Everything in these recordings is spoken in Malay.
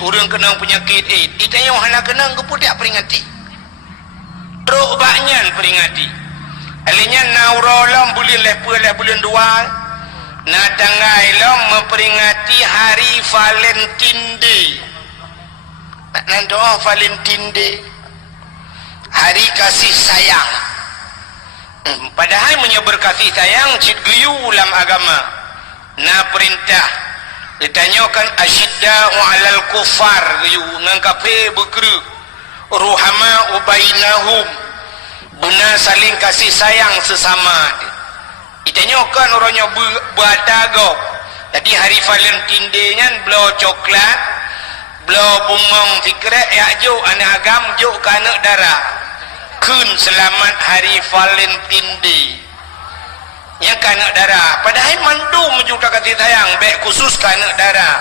urang kena penyakit itayo hana kena ke pudak peringati truk baknyan peringati alinya naurolam bulan lepa bulan 2 na tanggai lom memperingati hari Valentine Day nak doa Valentine Day hari kasih sayang. Padahal menyebar kasih sayang cid geyu ulam agama na perintah ditanyakan asyidda'u 'alal kufar geyu ngan kafir bergeru ruhama ubainahum benar saling kasih sayang sesama ditanyakan orangnya berdago. Jadi hari Valentine Day nyan belau coklat belau bungong tikret ya jo anak agam jo ke anak darah kun selamat hari Valentine Day yang ke anak darah padahal mandu menjuta kasih sayang baik khusus ke anak darah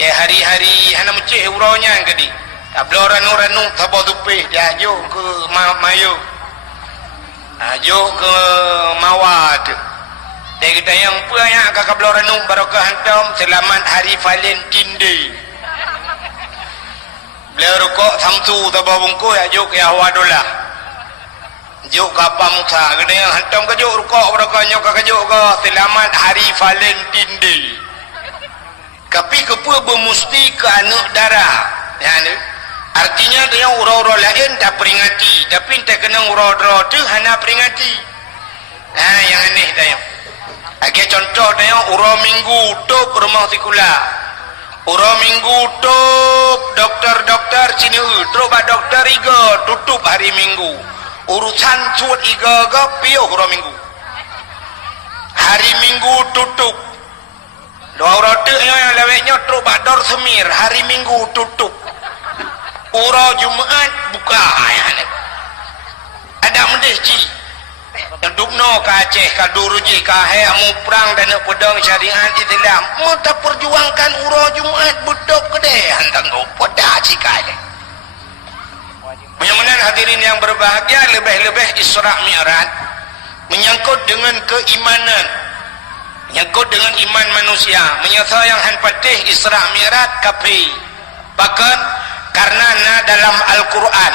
hari-hari anak mencih uraunya ke di tak belau ranu-ranu tabau tupih dia jo ke mayu jo ke mawad dia kata yang puanya kakak belau ranu barakah hantam selamat hari Valentine Day beliau rukuk samsu tabau bungku ya jo ke awadolah juk apa muka kena yang hantam ke juk rukuk barakah nyok ke juk ke selamat hari Valentine Day tapi kepa bermusti ke anak darah ya ni artinya dia urau-urau lain tak peringati tapi tak kena urau-urau tu hana peringati yang aneh dia agak contoh dia urau minggu tup rumah sekolah urau minggu tup doktor sini terus doktor iga tutup hari minggu urusan cut iga ke piuh urau minggu hari minggu tutup dua roti yang leweknya terus dor semir hari minggu tutup urau Jumaat buka ada mendeci yang dukno ke Aceh ke Duruji ke Ahai amu perang dan pedang syariat Islam muta perjuangkan urau Jumaat butup kedai hantang kau poda cikali mudah-mudahan hadirin yang berbahagia lebih-lebih Isra Mi'raj menyangkut dengan keimanan menyangkut dengan iman manusia menyatakan yang hanpatih Isra Mi'raj kapi bahkan karena dalam Al-Quran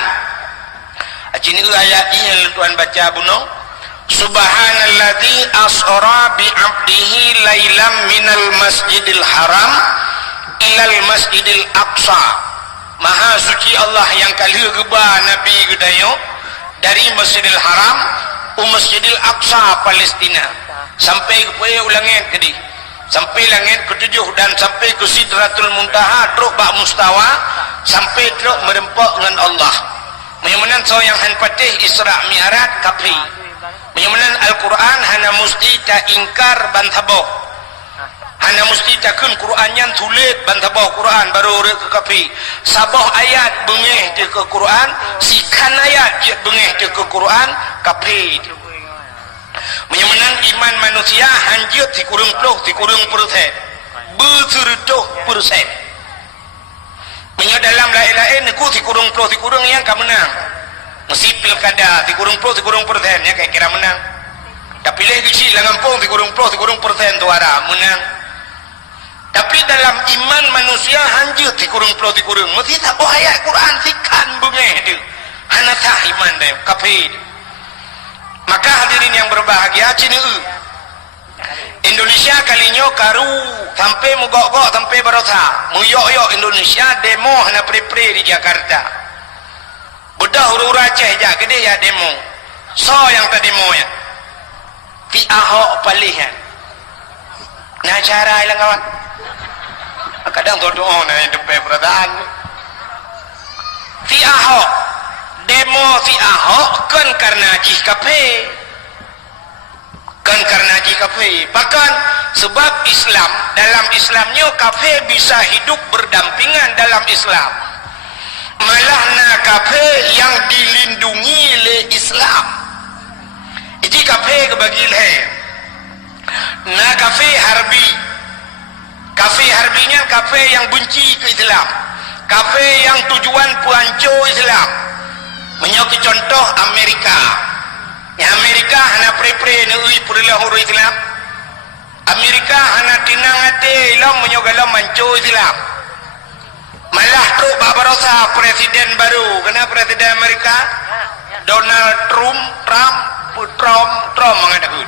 ini ayat ini yang Tuhan baca buno subhanalladzi asra bi 'abdihi lailam minal masjidil haram ilal masjidil aqsa maha suci Allah yang kali geba Nabi gedayo dari Masjidil Haram ke Masjidil Aqsa Palestina sampai ke ulangin kedi sampai langit ke-7 dan sampai ke Sidratul Muntaha teruk bak mustawa sampai teruk merempak dengan Allah menyamanan so yang hanpatih Isra Mi'raj kapi menyamanan Al-Quran hana musti tak ingkar bantaboh hana musti takun Quran yang tulis bantaboh Quran baru ke kapi sabah ayat bengih dia ke Quran sikan ayat dia bengih dia ke Quran kapi menyamanan iman manusia hanjut dikurung persen bersertuh% menyamanan dalam lain-lain aku dikurung yang kamu menang mesti pilkada dikurung persen ya kayak kira menang tapi lagi kecil langampung dikurung persen tu arah menang tapi dalam iman manusia hanjut dikurung mesti tak boleh ayat Quran sikan bengih dia hana tak iman dia kafir. Maka hadirin yang berbahagia cina Indonesia kalinya karu sampai mugok-gok sampai barosa muyok-yok Indonesia demo hana pre-pre di Jakarta bedah huru-huru Aceh je gede ya demo so yang tak demo ya fi Ahok palihan nah cara ilang kawan kadang doa na depan perataan fi Ahok demo fi Ahok kan karena kafe bahkan sebab Islam dalam Islamnya kafe bisa hidup berdampingan dalam Islam malah na kafe yang dilindungi oleh Islam ini kafe kebagi leh na kafe harbinya kafe yang benci ke Islam kafe yang tujuan pelanco Islam menyokong contoh Amerika ya Amerika hana pre-pre neui purlah huru Islam Amerika hana tinang ate ilang menyogalam manco Islam berosa presiden baru. Kena presiden Amerika? Donald Trump mengatakan.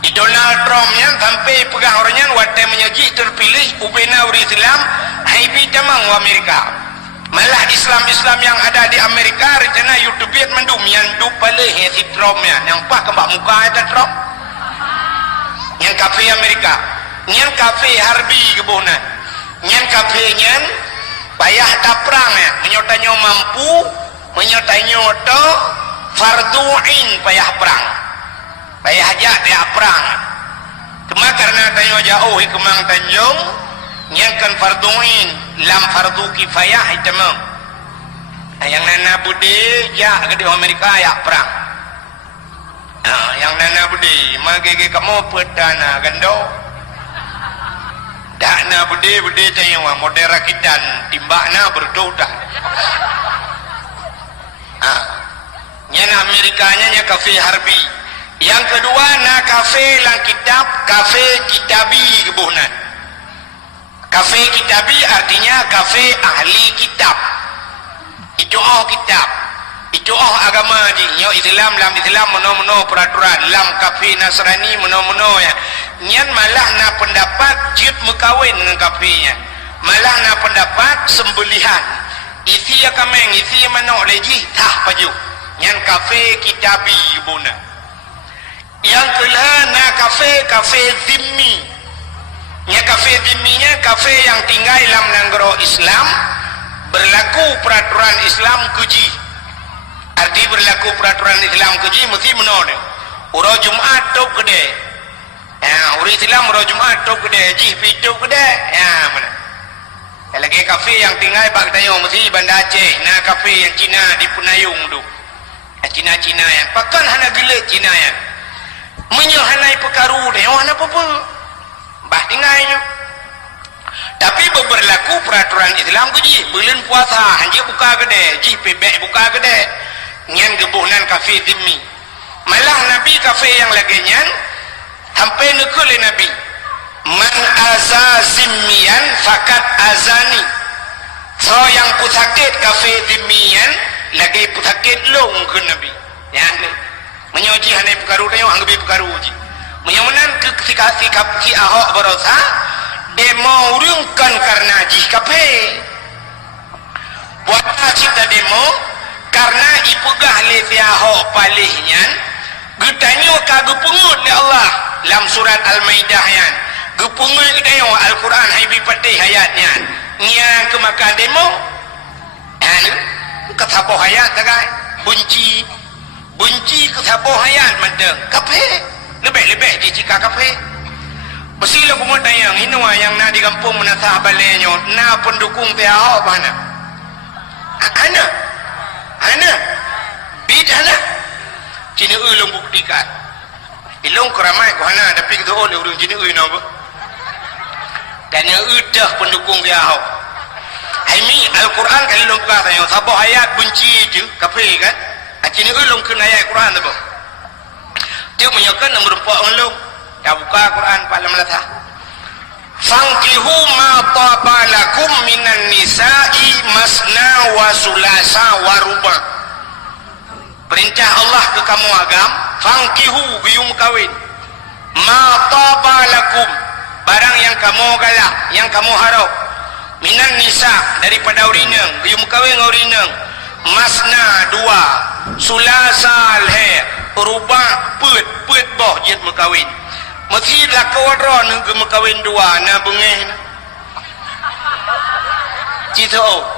Di Donald Trump yang sampai pegang orangnya waktu menyaji terpilih ubena uri Islam haibi tamang wa Amerika. Malah Islam yang ada di Amerika rencana YouTube mendum yang dupale si Trump yang pak kembak muka itu Trump. Yang kafe Amerika, yang kafe Harbi kebunan, yang kafe yang payah taprang menyotanyo mampu, menyotanyo to farduin payah perang. Payah hajat dia perang. Cuma karena tanyo jauh kemang tanjung, yang kan farduin lam fardu kifayah itu mem. Yang nana budi ya ke di Amerika ya perang. Yang nana budi magege kamu pedana gando. Dak na budi tanyo model rakitan timbakna berdoda. Yang Amerikanya nya kafe Harbi. Yang kedua na kafe lang kitab, kafe kitabi kebunan. Kafe kitabi artinya kafe ahli kitab. Itu kitab. Itu agama di Islam, lam Islam meno peraturan, lam kafe Nasrani meno ya. Nyan malah na pendapat jid mekawin dengan kafenya. Malah na pendapat sembelihan. Isi ya kameng, isi ya meno leji tah paju. Nyan kafe kitabi kebunan. Yang kedua na kafe zimmi. Nya kafe zimminya kafe yang tinggal dalam negara Islam berlaku peraturan Islam keji. Arti berlaku peraturan Islam keji mesti menone. Uro Jumat tok gede. Uri Islam uro Jumat tok gede, ji pitu gede. Mana? Lagi kafe yang tinggal bak tayo mesti Banda Aceh. Na kafe yang Cina di Penayung tu. Cina-Cina yang pakan hana gila Cina yang menyohanai pekaru deh, hana apa-apa bah tinggalnya. Tapi berlaku peraturan Islam keji, bulan puasa hanya buka gede, ji pebek buka gede, nyan gebuhnan kafe zimmi. Malah Nabi kafe yang lagi nyan sampai nekul Nabi, man aza zimmian fakat azani. So yang pusakit kafe zimmian lagi pusakit long ke Nabi. Yang ni menyoji hanai pekaru tayo anggabi pekaru ji. Menyamunan ke sikap si Ahok berosa demo urungkan karena ji kafe. Buat cita demo karena ipugah le si Ahok palihnya. Getanyo kagupungut ni Allah dalam surat Al-Maidah yan. Gupungut tayo Al-Quran haibi patih ayatnya. Nya ke makan demo. Katapo hayat tagai bunci katapo hayat madang kafe lebih di cika kafe bersila kumut tayang inua yang na di kampung menasah balenyo na pendukung PAO mana ana bidana cina ulung buktikan ilung keramai ko ana tapi kita oleh urung cina uino ba dan yang udah pendukung PAO ini Al-Quran kalau lu buka tanya sabah ayat benci je kafe kan acini ulung kena ayat Quran tu dia menyakan nombor 4 ulung dah buka Quran palam latah fankihu ma taba lakum minan nisa'i masna wa sulasa wa ruba. Perintah Allah ke kamu agam fankihu bium kawin ma taba lakum barang yang kamu galak yang kamu harap minan nisa daripada urinang bium kawin urinang masna 2 sulasal he rubah put boh jet mekawin mesti lakau ron ke mekawin 2 na bengeh cito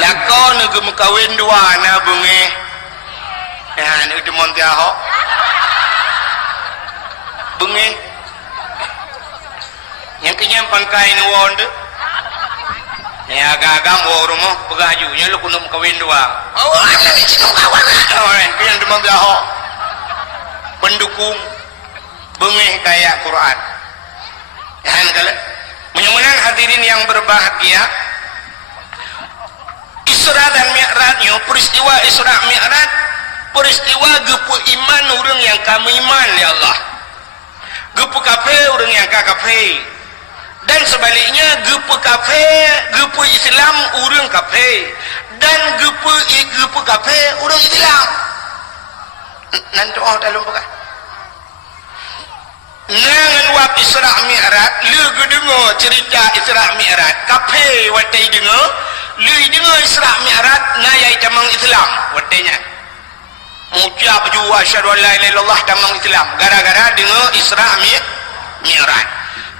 lakau ke mekawin 2 na bengeh ni de monte Ahok bengeh yang kenyam pangkai ni won tu ni agak-agak wo rumah pegaju nya lu kunum kawin 2 ana ni cino kawan orang yang demam Ahok pendukung bengeh kayak Quran kan kala menyamakan hadirin yang berbahagia Isra dan Mi'rajnya peristiwa Isra Mi'raj peristiwa gepu iman orang yang kami iman ya Allah gepu kafe orang yang kafe Dan sebaliknya gepa kafir, gepa Islam urang kafir, dan gepa kafir urang Islam. Nanti orang dalam bukan. Nangan wap Isra Mi'raj, lu dengar cerita Isra Mi'raj. Kafir watai dengar, lu dengar Isra Mi'raj nayai tamang Islam watainya. Mucap jua asyhadu an la ilaha illallah tamang Islam. Gara-gara dengar Isra Mi'raj.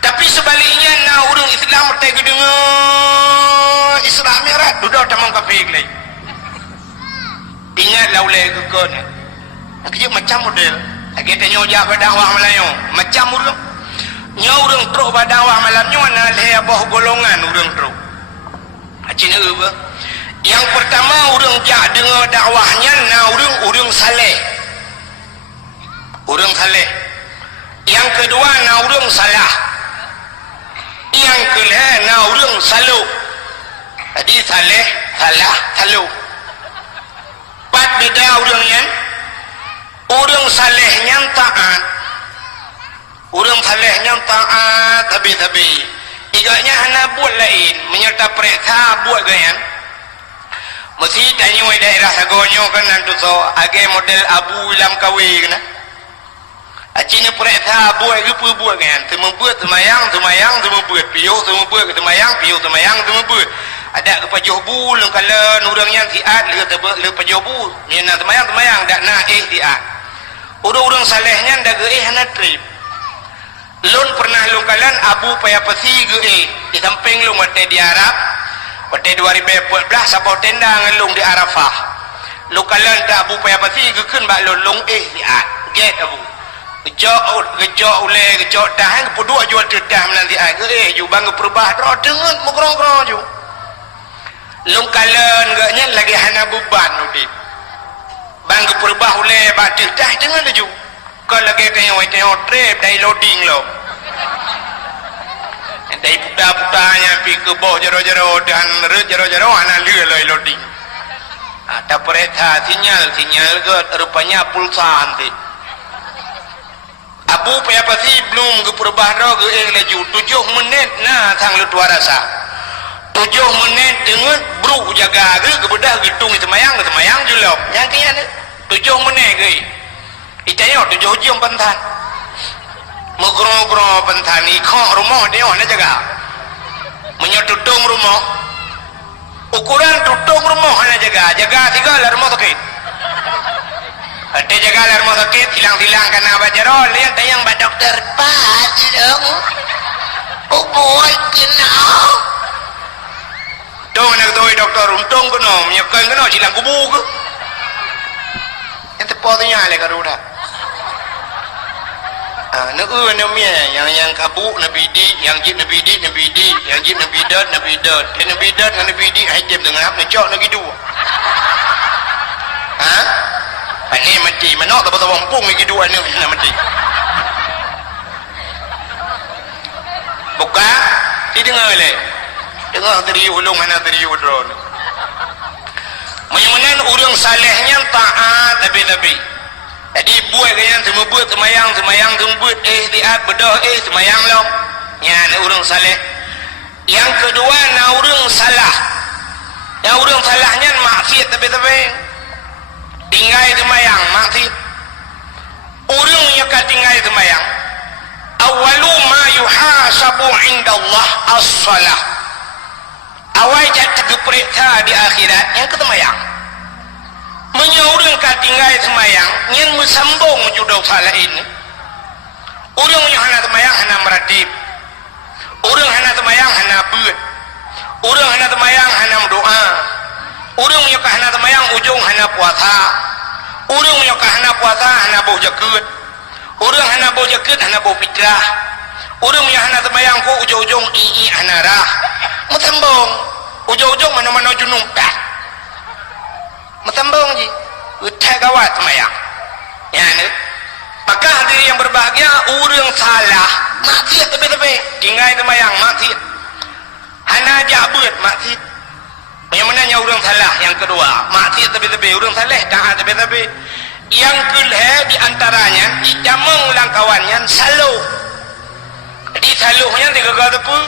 Tapi sebaliknya na urang Islam watai dengar Isra Mi'raj, duduk tamang kafir lagi. Ingatlah oleh kekon. Kerja macam model. Kita nyojak berdakwah Melayu macam urang. Nya urang teruk berdakwah malamnya na le abah golongan urang teruk. Acina apa? Yang pertama urang jak dengar dakwahnya na urang saleh. Urang saleh. Yang kedua na urang salah. Yang kelima na urang saluh. Jadi saleh, salah, saluh. Empat beda urang yang urang salehnya taat, urang salehnya taat tapi igaknya hana buat lain menyerta periksa buat gayan mesti tanya di daerah sagonyo kan nanti so age model abu lam kawi kena acina periksa buat ke buat gayan semua buat semayang buat piu semua buat semayang buat ada kepajuh bu leng kala urang yang siat le pajuh bu nyana semayang dak na siat. Urang-urang salehnya ndak geih hana trip. Lun pernah lungkalan abu paya pesi geih di samping lung watai di Arab. Watai 2014 sabau tenda ngelung di Arafah. Lungkalan tak abu paya pesi gekeun bak lung siat. Get abu. Gejok ule gejok dah kepudua jual tedah menanti ai geih ju bang perubah ro denget mukrong-krong ju. Lungkalan gaknya lagi hana beban udit. Bang perbah oleh batik dah dengan laju. Kalau lagi tengok trip dari loading lo. Dari putar-putarnya pergi ke bawah jero-jero dan jero-jero anak dia lo loading. Ada pereta sinyal ke rupanya pulsa nanti. Abu payah pasti belum ke perbah ro ke laju 7 menit nah sang lu tua rasa. 7 menit dengan bro jaga ke bedah gitung semayang julok. Yang kaya ni 7 menit ke. Itanya 7 jam pentan. Megro-gro pentan ni kok rumah dia nak jaga. Menyotutung rumah. Ukuran tutung rumah nak jaga. Jaga 3 lah rumah sakit. Ada jaga lah rumah sakit hilang-hilang kena bajarol yang tayang ba dokter pat dong. Oh boy kenal. Dong nak tahu doktor untung kena menyekan kena silang kubu ke. Yang tepatnya le karuda. Nak yang kabuk Nabi di, yang jib Nabi di, yang jib Nabi dat, Nabi dat dengan Nabi di hajib dengan apa nak lagi dua. Ini mati, mana tak betul wampung lagi dua ni nak mati. Buka, didengar le. Dengar teriuk ulung mana teriuk drone. Menyamanan urang salehnya taat tapi. Jadi buat gaya semua buat semayang semua buat diat bedah semayang long. Nya urang saleh. Yang kedua na urang salah. Yang urang salahnya maksiat tapi. Tinggal semayang maksiat. Urang yang tinggal semayang. Awalu ma yuhasabu indallah as-salah. Awal jatuh keperiksa di akhirat yang ketemayang menyurung tinggal semayang yang mesambung judul salah ini. Urang yang hana semayang hana meratib, urang hana semayang hana buat, urang hana semayang hana doa, urang yang hana semayang ujung hana puasa, urang yang hana puasa hana bau jakut, urang hana bau jakut hana bau fitrah, urang yang hana semayang ku ujung-ujung hana rah mesambung ujung-ujung mana-mana junung tak mesambung je utai gawat semayang ya ni maka hadirin yang berbahagia urang salah maksiat tepi-tepi tinggal semayang maksiat hana jabut maksiat yang mananya urang salah yang kedua maksiat tepi-tepi urang salah taat tepi-tepi yang kelih di antaranya dijamang ulang kawannya saluh Jadi saluhnya tiga kata pun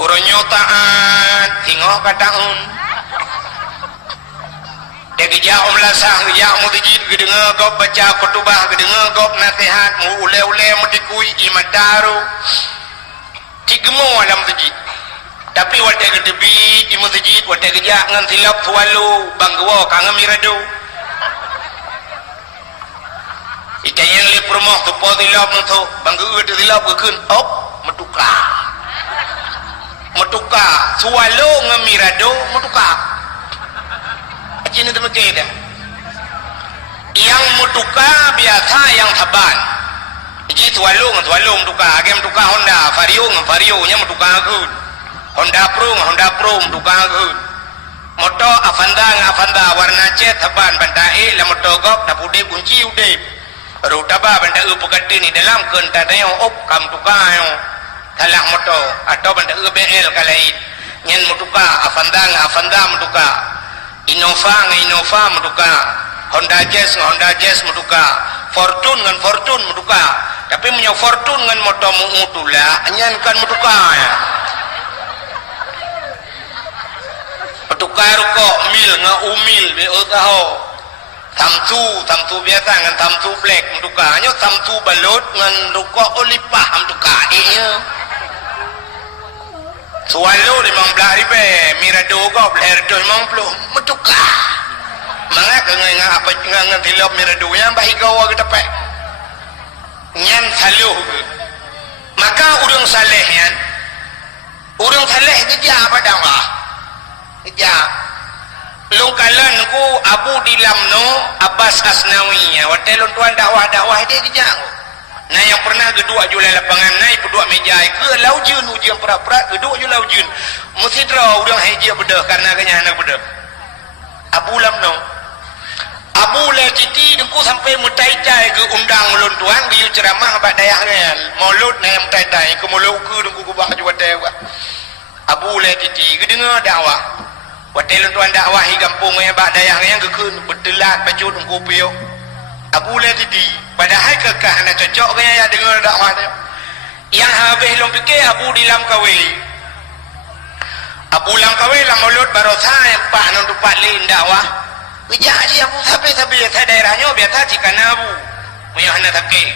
orang nyotaan tengok kataun dia kerja lasah kerja mutijid kedengar kau baca khutbah kedengar kau nasihat mu ule-ule mutikui imadaru tigemu alam mutijid tapi wadah ketepi di mutijid wadah kerja ngan silap tualu banggawa kangen miradu yang le promoh tu po dilap tu bangga tu dilap ke op metuka sualo ngamirado metuka ajin itu mungkin yang metuka biasa yang taban jadi sualo metuka game metuka Honda Vario nya metuka ke Honda Pro metuka ke motor Avanza warna cat taban bandai la motor gop dapude kunci udep rutaba benda upukati ni dalam kentadanya op kam tukayo talak moto atau benda BL kalain nyen mutuka Avanza mutuka Innova mutuka Honda Jazz mutuka Fortune mutuka tapi punya Fortune ngan moto mutula nyen kan mutuka ya mutuka ruko mil ngaumil be tahu Samsu biasa dengan Samsu black mutuka nyo Samsu balut dengan rukok olipah mutuka sualo 15 ribu mirado kau belajar 50 mutuka mangak dengan apa dengan tilap mirado yang bahi kau ke dapat nyan saluh maka urang saleh yan urang saleh kerja apa dakwah kerja lungkalan ku Abu Dilamno Abbas Asnawinya hotelon tuan dakwah dia kerja nah yang pernah kedua jual lapangan naik kedua meja ke laujun ujian perak-perak kedua jual laujun mesti draw urang haji bedah karena kanya anak bedah Abu Lamno Abu Laciti dengku sampai mutai-tai ke undang ulun tuan dia ceramah abad dayahnya maulud na yang mutai-tai ke maulud ke dengku kubah juga dewa Abu Laciti ke dengar dakwah hotel tuan dakwah di kampung yang bak dayah yang kekun bertelat bacut engkau piok Abu Laciti padahal kekah nak cocok kaya yang dengar dakwah dia yang habis long fikir Abu Dilam Langkawi lah maulud barosa yang pak nuntupat lain dakwah kerja haji Abu sampai daerahnya biasa jika Abu punya anak sakit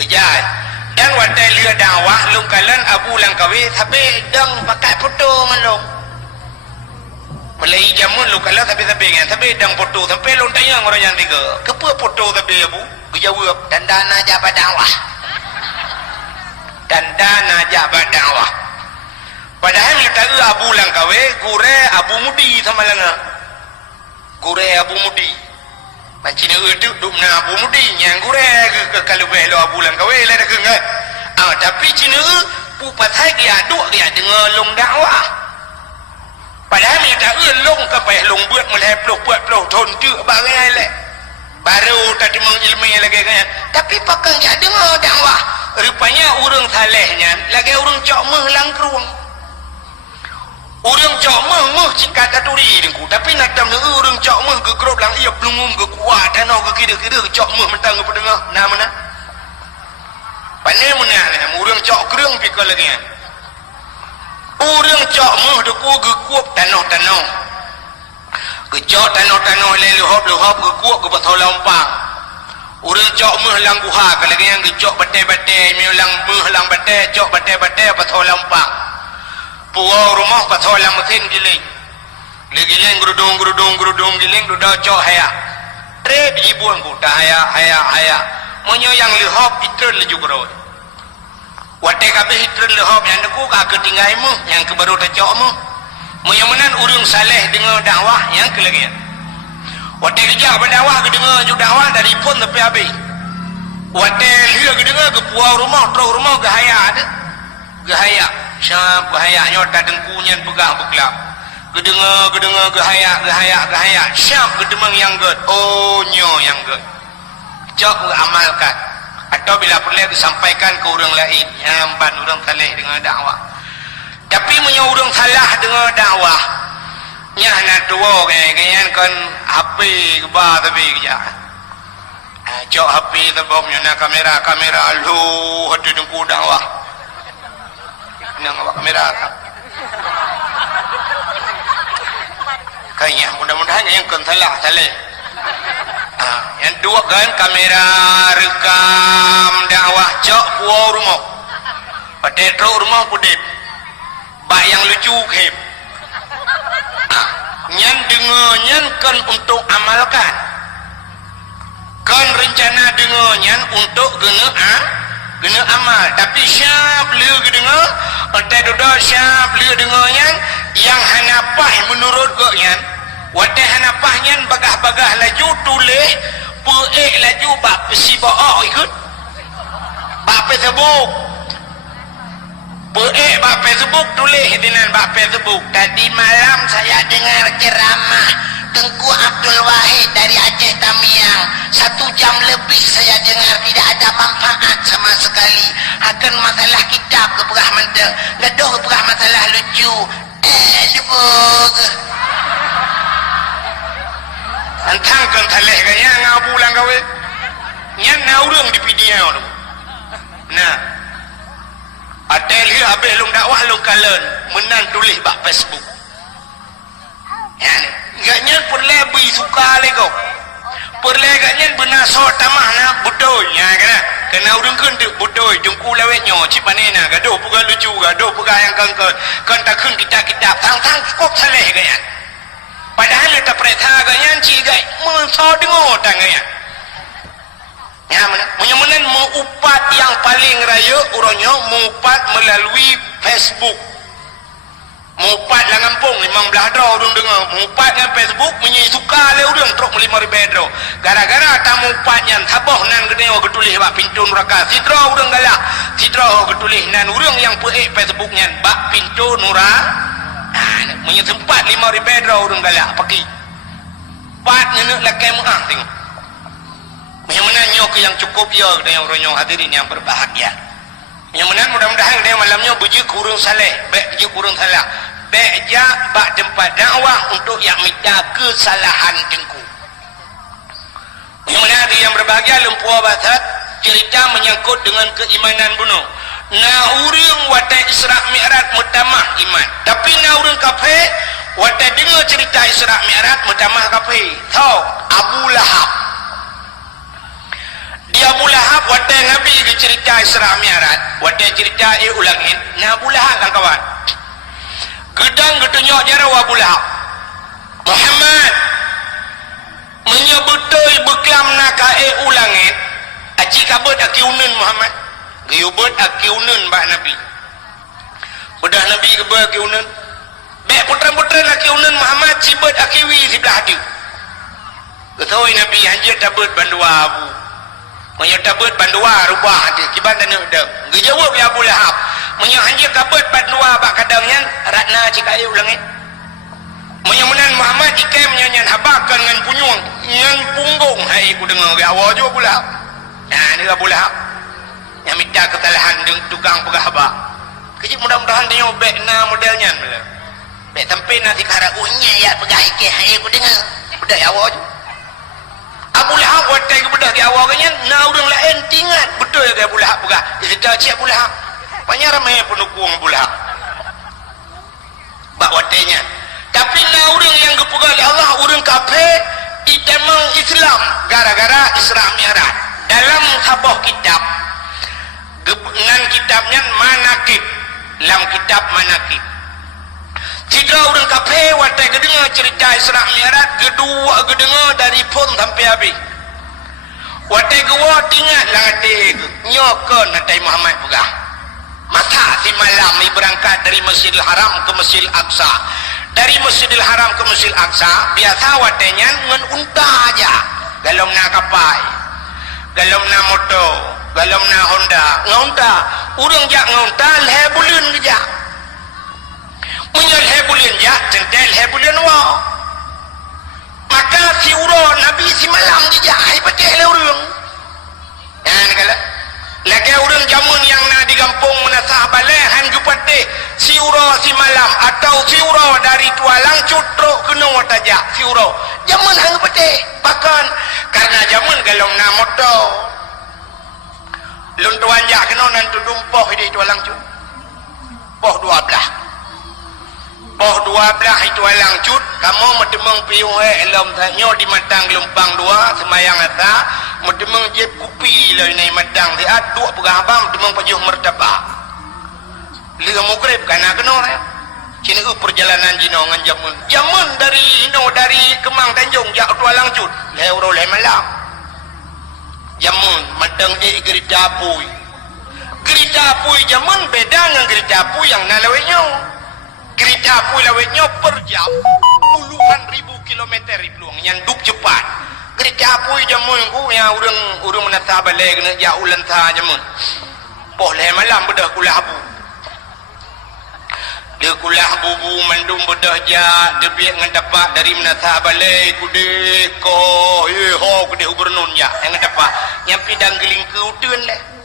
kerja dan hotel dia dakwah lungkalan Abu Langkawi sampai dang pakai foto ngalong Malay jamun lu kalau tapi kan tapi dang foto sampai lu tanya orang yang tiga kepa foto tapi Abu jawab dandana jabat dakwah padahal kita Abu Langkawi gure Abu Mudi sama langa gure Abu Mudi macam ni duduk na Abu Mudi yang gure ke kalau belo Abu Langkawi lah dah kengat tapi cina pu patai dia duk dia dengar long dakwah padahal kita long ke payah long buat mulai peluk thon tu bagai lek baru tadi mengilmi lagi kan tapi pakai dia dengar dakwah rupanya urang salehnya lagi urang cok meh langkrung urang cok meh cikat aturi dengku tapi nak tam urang cok meh ke grup lang ia belum ke kuat tanau ke kira-kira cok meh mentang ke pendengar nah mana pandai mana urang cok kereng pikir lagi urang cok meh deku ke kuap tanau kejok tanah lehop ke kuat ke betul lompang urang cok meh lang guha kalau yang kejok batai-batai miulang meh lang batai cok batai-batai betul lompang puau rumah betul lang mesin giling gerudung giling duda cok haya tre dibuang ku dah haya monyo yang lehop itren le jugro wate kabeh itren lehop yang deku ka ketinggai meh yang ke baru cok meh menyamanan urang saleh dengan dakwah yang kelegian wate kerja berdakwah ke dengar juga dakwah dari pun sampai habis wate dia ke dengar ke puau rumah terus rumah ke haya ada ke haya syab ke haya nyota dengkunya pegang beklap ke dengar ke haya syab ke demang yang good oh nyo yang good cok amalkan atau bila perlu disampaikan ke orang lain yang ban orang saleh dengan dakwah tapi menyurung salah dengan dakwah nya nak tua kayak kan HP kebar tapi kerja cok HP teboknya nak kamera lu ada dengku dakwah nang awak kamera kan kayaknya mudah-mudahan yang kan salah yang dua kan kamera rekam dakwah cok puau rumah pada teruk rumah pudip bak yang lucu kep nyan dengar nyan kan untuk amalkan kan rencana dengar nyan untuk gena amal tapi siap lu dengar pada duduk siap lu dengar nyan yang hanapah menurut gak nyan wadah hanapah nyan bagah-bagah laju tulis peek laju bak pesi baak ikut bak Facebook peek bak Facebook tulis dengan bak Facebook tadi malam saya dengar ceramah Tengku Abdul Wahid dari Aceh Tamiang 1 jam lebih saya dengar tidak ada manfaat sama sekali akan masalah kitab keperah menteng gaduh keperah masalah lucu lebog antangkan taleh kaya ngapu lang gawe nyan naurung di video tu nah atel hi habis lung dakwah lung kalen menan tulis bak Facebook ya ni gaknya perlebi suka lego perleganya benar so tamah na budoy ya kan kena urang kan budoy jungku lawet nyo cip panena gaduh puga lucu gaduh puga yang kan tak kun kita tang kok saleh gaya padahal kita perintah gaya ci gai mun so dengo tangaya ya menyamanan mengupat yang paling raya uronyo mengupat melalui Facebook mupat lah ngampung 15 dolar urang dengar mupat dengan Facebook menyi suka le urang truk 5,000 dolar gara-gara tamu mupatnya tabah nan gede wa getulis bak pintu neraka sidra urang galak sidra getulis nan urang yang peek Facebooknya bak pintu neraka menyi sempat 5,000 dolar urang galak pergi pat nenek lakai muah tengok yang mana nyok yang cukup ya dengan urang hadirin yang berbahagia yang mana mudah-mudahan dia malamnya bujuk kurang saleh baik bujuk kurang salah baik je bak tempat dakwah untuk yang minta kesalahan tengku yang mana ada yang berbahagia lumpur basat cerita menyangkut dengan keimanan bunuh na urang watai Isra Mi'raj mutamah iman tapi na urang kafir watai dengar cerita Isra Mi'raj mutamah kafir tahu Abu Lahab dia Abu Lahab wadah Nabi ke cerita Isra Mi'raj wadah cerita ulangin na Abu Lahab kan kawan gedang getunyok jara Abu Lahab Muhammad menyebutoi bekam naka ulangin aci kabut aki unun Muhammad gayubut aki unun bak Nabi bedah Nabi kebut aki unun bek putran-putran aki unun Muhammad cibut aki wi sebelah hati ketoi Nabi hanjir tabut bandua Abu menyebut bandua rubah hati kiban dan udang gejawab ya Abu Lahab menyanjir kabut bandua bak kadangnya ratna cikai ulangin menyamunan Muhammad ikai menyanyian habakan dengan punyung dengan punggung hai ku dengar ke awal juga Abu Lahab nah ni Abu Lahab yang minta kesalahan dengan tukang pegahbak kejip mudah-mudahan dia bek na modelnya bek tempe nanti kara unya ya pegah ikai hai ku dengar udah ya awal juga Abu Lahab watai ke bedah ke awal kanya na urang lain tingat betul ke Abu Lahab pegah dia cik Abu Lahab banyak ramai pendukung Abu Lahab bak watainya tapi na urang yang gepegah oleh Allah urang kafir itemang Islam gara-gara Isra Mi'raj dalam sebuah kitab dengan kitabnya manakib dalam kitab manakib jika orang kafir watai kedengar cerita Isra Mi'raj kedua kedengar dari pun sampai habis watai kewa tinggal lah hati nyokon hati Muhammad pegah masa si malam ni berangkat dari Masjidil Haram ke Masjidil Aqsa dari Masjidil Haram ke Masjidil Aqsa biasa watainya dengan unta aja galom na kapai galom na motor galom na Honda ngonta urang jak ngonta leh bulan kejak menyal bulan jak centel bulan wa maka si uro Nabi si malam kejak hai pecah le urang kan kala lagi urang jamun yang na di kampung menasah balehan gepate si uro si malam atau si uro dari tualang cutruk kena watajak si uro jamun hang pete bahkan karena jamun galong na motor lun tuan jak kena nan tudumpoh di tualang cut poh 12 itu alang cut kamu medemeng piung elom nyo di matang gelompang 2 semayang ata medemeng je kupi lah ini matang dia dua pegah abang medemeng pajuh mertaba liga mugrib kana kena sini perjalanan jino ngan jamun dari Kemang Tanjung jak tu alang cut leuro le malam jamun matang gerita pui jamun beda dengan gerita pui yang nalawenya gerita pui lawenya per jam puluhan ribu kilometer peluang yang duk cepat gerita pui jamun ku yang urang menata balai kena ja ulan ta jamun poh le malam bedah kulah bu dia kulah bubu mandum bedah ja dia biak ngan dapat dari menata balai kude ko ho kude ubernun ja yang dapat yang pidang geling ke utun le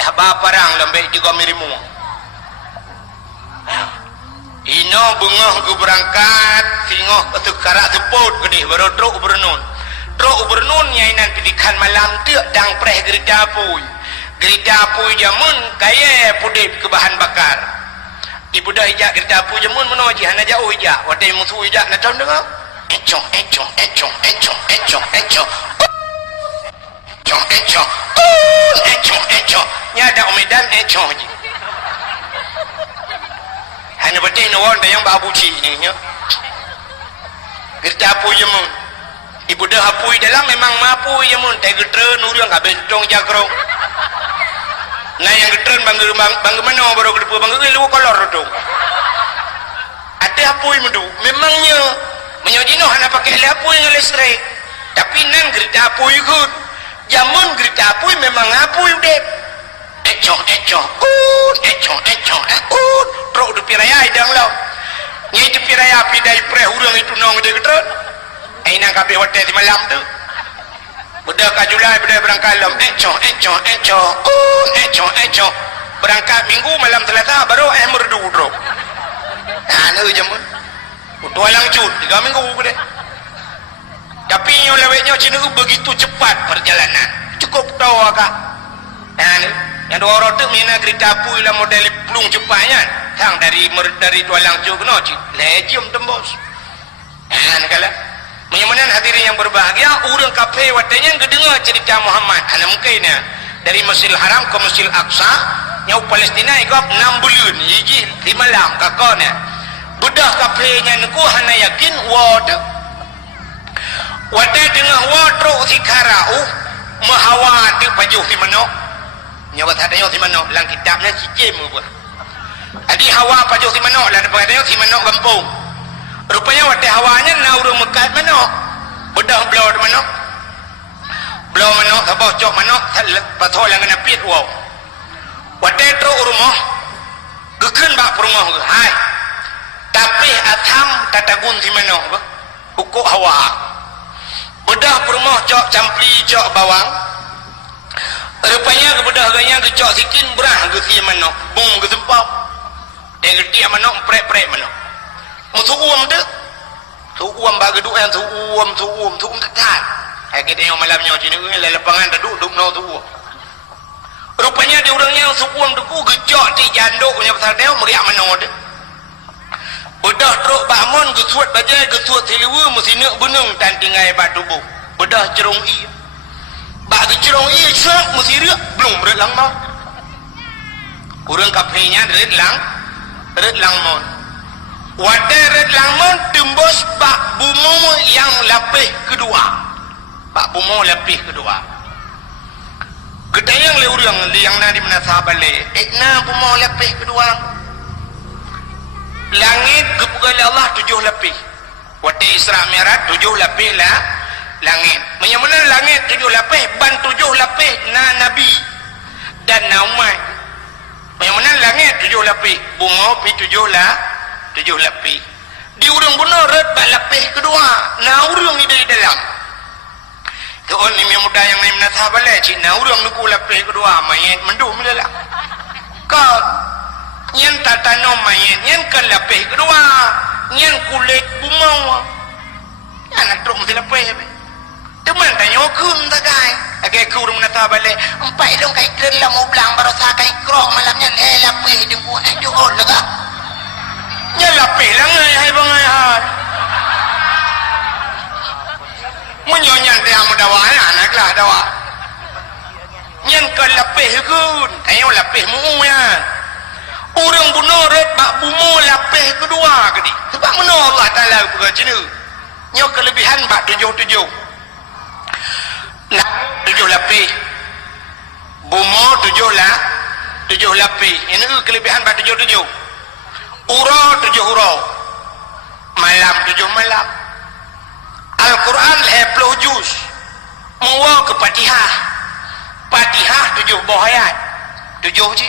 haba parang lambe juga mirimu ino bengah ku berangkat singoh ke karak seput gede baru truk ubernun nyainan pilihan malam tu dang preh gerita pui jamun kaya pudip ke bahan bakar ibu dah ijak gerita pui jamun menoji hana jauh ijak wadai musuh ijak nak tahu dengar encong nyada umedan encong je hanya betul nawan dah yang babuci ni nya gerta apu jamun ibu dah apui dalam memang mampu jamun tai getreun urang ka bentong jagrong nah yang getreun bangga mana baru kedepu bangga lu kolor tu ada apui mendu memangnya menyojino hana pakai apui dengan listrik tapi nan gerta apui ikut jamun gerta apui memang apui dep encong truk du piraya idang lo nyi tu piraya pidai preh urang itu nong de getreun aina kabeh hotel di malam tu budak kajulai budak berangkat lam encong berangkat minggu malam Selasa baru merdu truk anu jamun utuh alang cut 3 minggu gede tapi nyo leweknya cina begitu cepat perjalanan cukup tahu akak anu yang dua orang tu mina gerita pui lah model pelung cepatnya sang dari tualang cut kena lejim tembus kala menyamanan hadirin yang berbahagia urang kafe watanya kedengar cerita Muhammad ana mungkinnya dari Masjidil Haram ke Masjidil Aqsa nyau Palestina ikut 6 bulan hiji 5 malam kakaknya bedah kafenya niku hana yakin wad dengar wadro sikarau mahawa de pajuh di mana nyawa tadanya di mana lang kitabnya cicim buah adi hawa pajuh di mana lan padanya di mana kampung rupanya wate hawanya na urang mekat mana bedah belau di mana sabah cok mana patol yang kena pit wow wate tro rumah gekeun bak rumah hai tapi atam tatagun di mana buku hawa bedah rumah cok campli cok bawang rupanya kebedah ganya kecok sikin berah ke si mana bung ke sempau dia getia mana prek mana musuh uam dek tu uam bagi duan tu uam tekan kita yang malamnya sini lapangan duduk no tu rupanya dia orangnya su uam deku gejok di janduk punya pasal dia meriak mana dek bedah truk bangun gesuat bajai gesuat siliwa mesti nak benung tantingai batu tubuh bedah cerong i bagi cerong i sak mesti riak belum redlang mau urang kafenya redlang mon wadah redlang mon tembus bak bumu yang lapis kedua gedayang le urang yang nadi menasah balik ekna bumu lapis kedua langit kepugal Allah 7 lapis wate Isra Mi'raj 7 lapis lah langit menyamana langit 7 lapis ban 7 lapis na Nabi dan na umat menyamana langit 7 lapis bunga pi 7 lapis di urang benar red ban lapis kedua na urang ni dari dalam tu on ni muda yang naik menasah balik cina urang nuku lapis kedua mayat mendum dalam kau nyen tatano mayat nyen kan lapis kedua nyen kulit bumau anak truk mesti lapis teman tanya kun tak kai ke urung nata balik empai dong kai kelam mau belang baru sakai krok malamnya lapih dengku aduh lega nya lapih lah ngai hai bangai hai menyonya dia mudawa anak lah dawa nyen ke lapih kun ayo lapih mu ya orang bunuh red bak bumu lapih kedua kedi sebab mana Allah Taala bercina nyo kelebihan bak 7 nah 7 lapis bumu 7 lapis ini kelebihan bak 7 ura 7 ura malam 7 malam Al-Quran 20 juz muwa ke Fatihah 7 buah ayat 7 je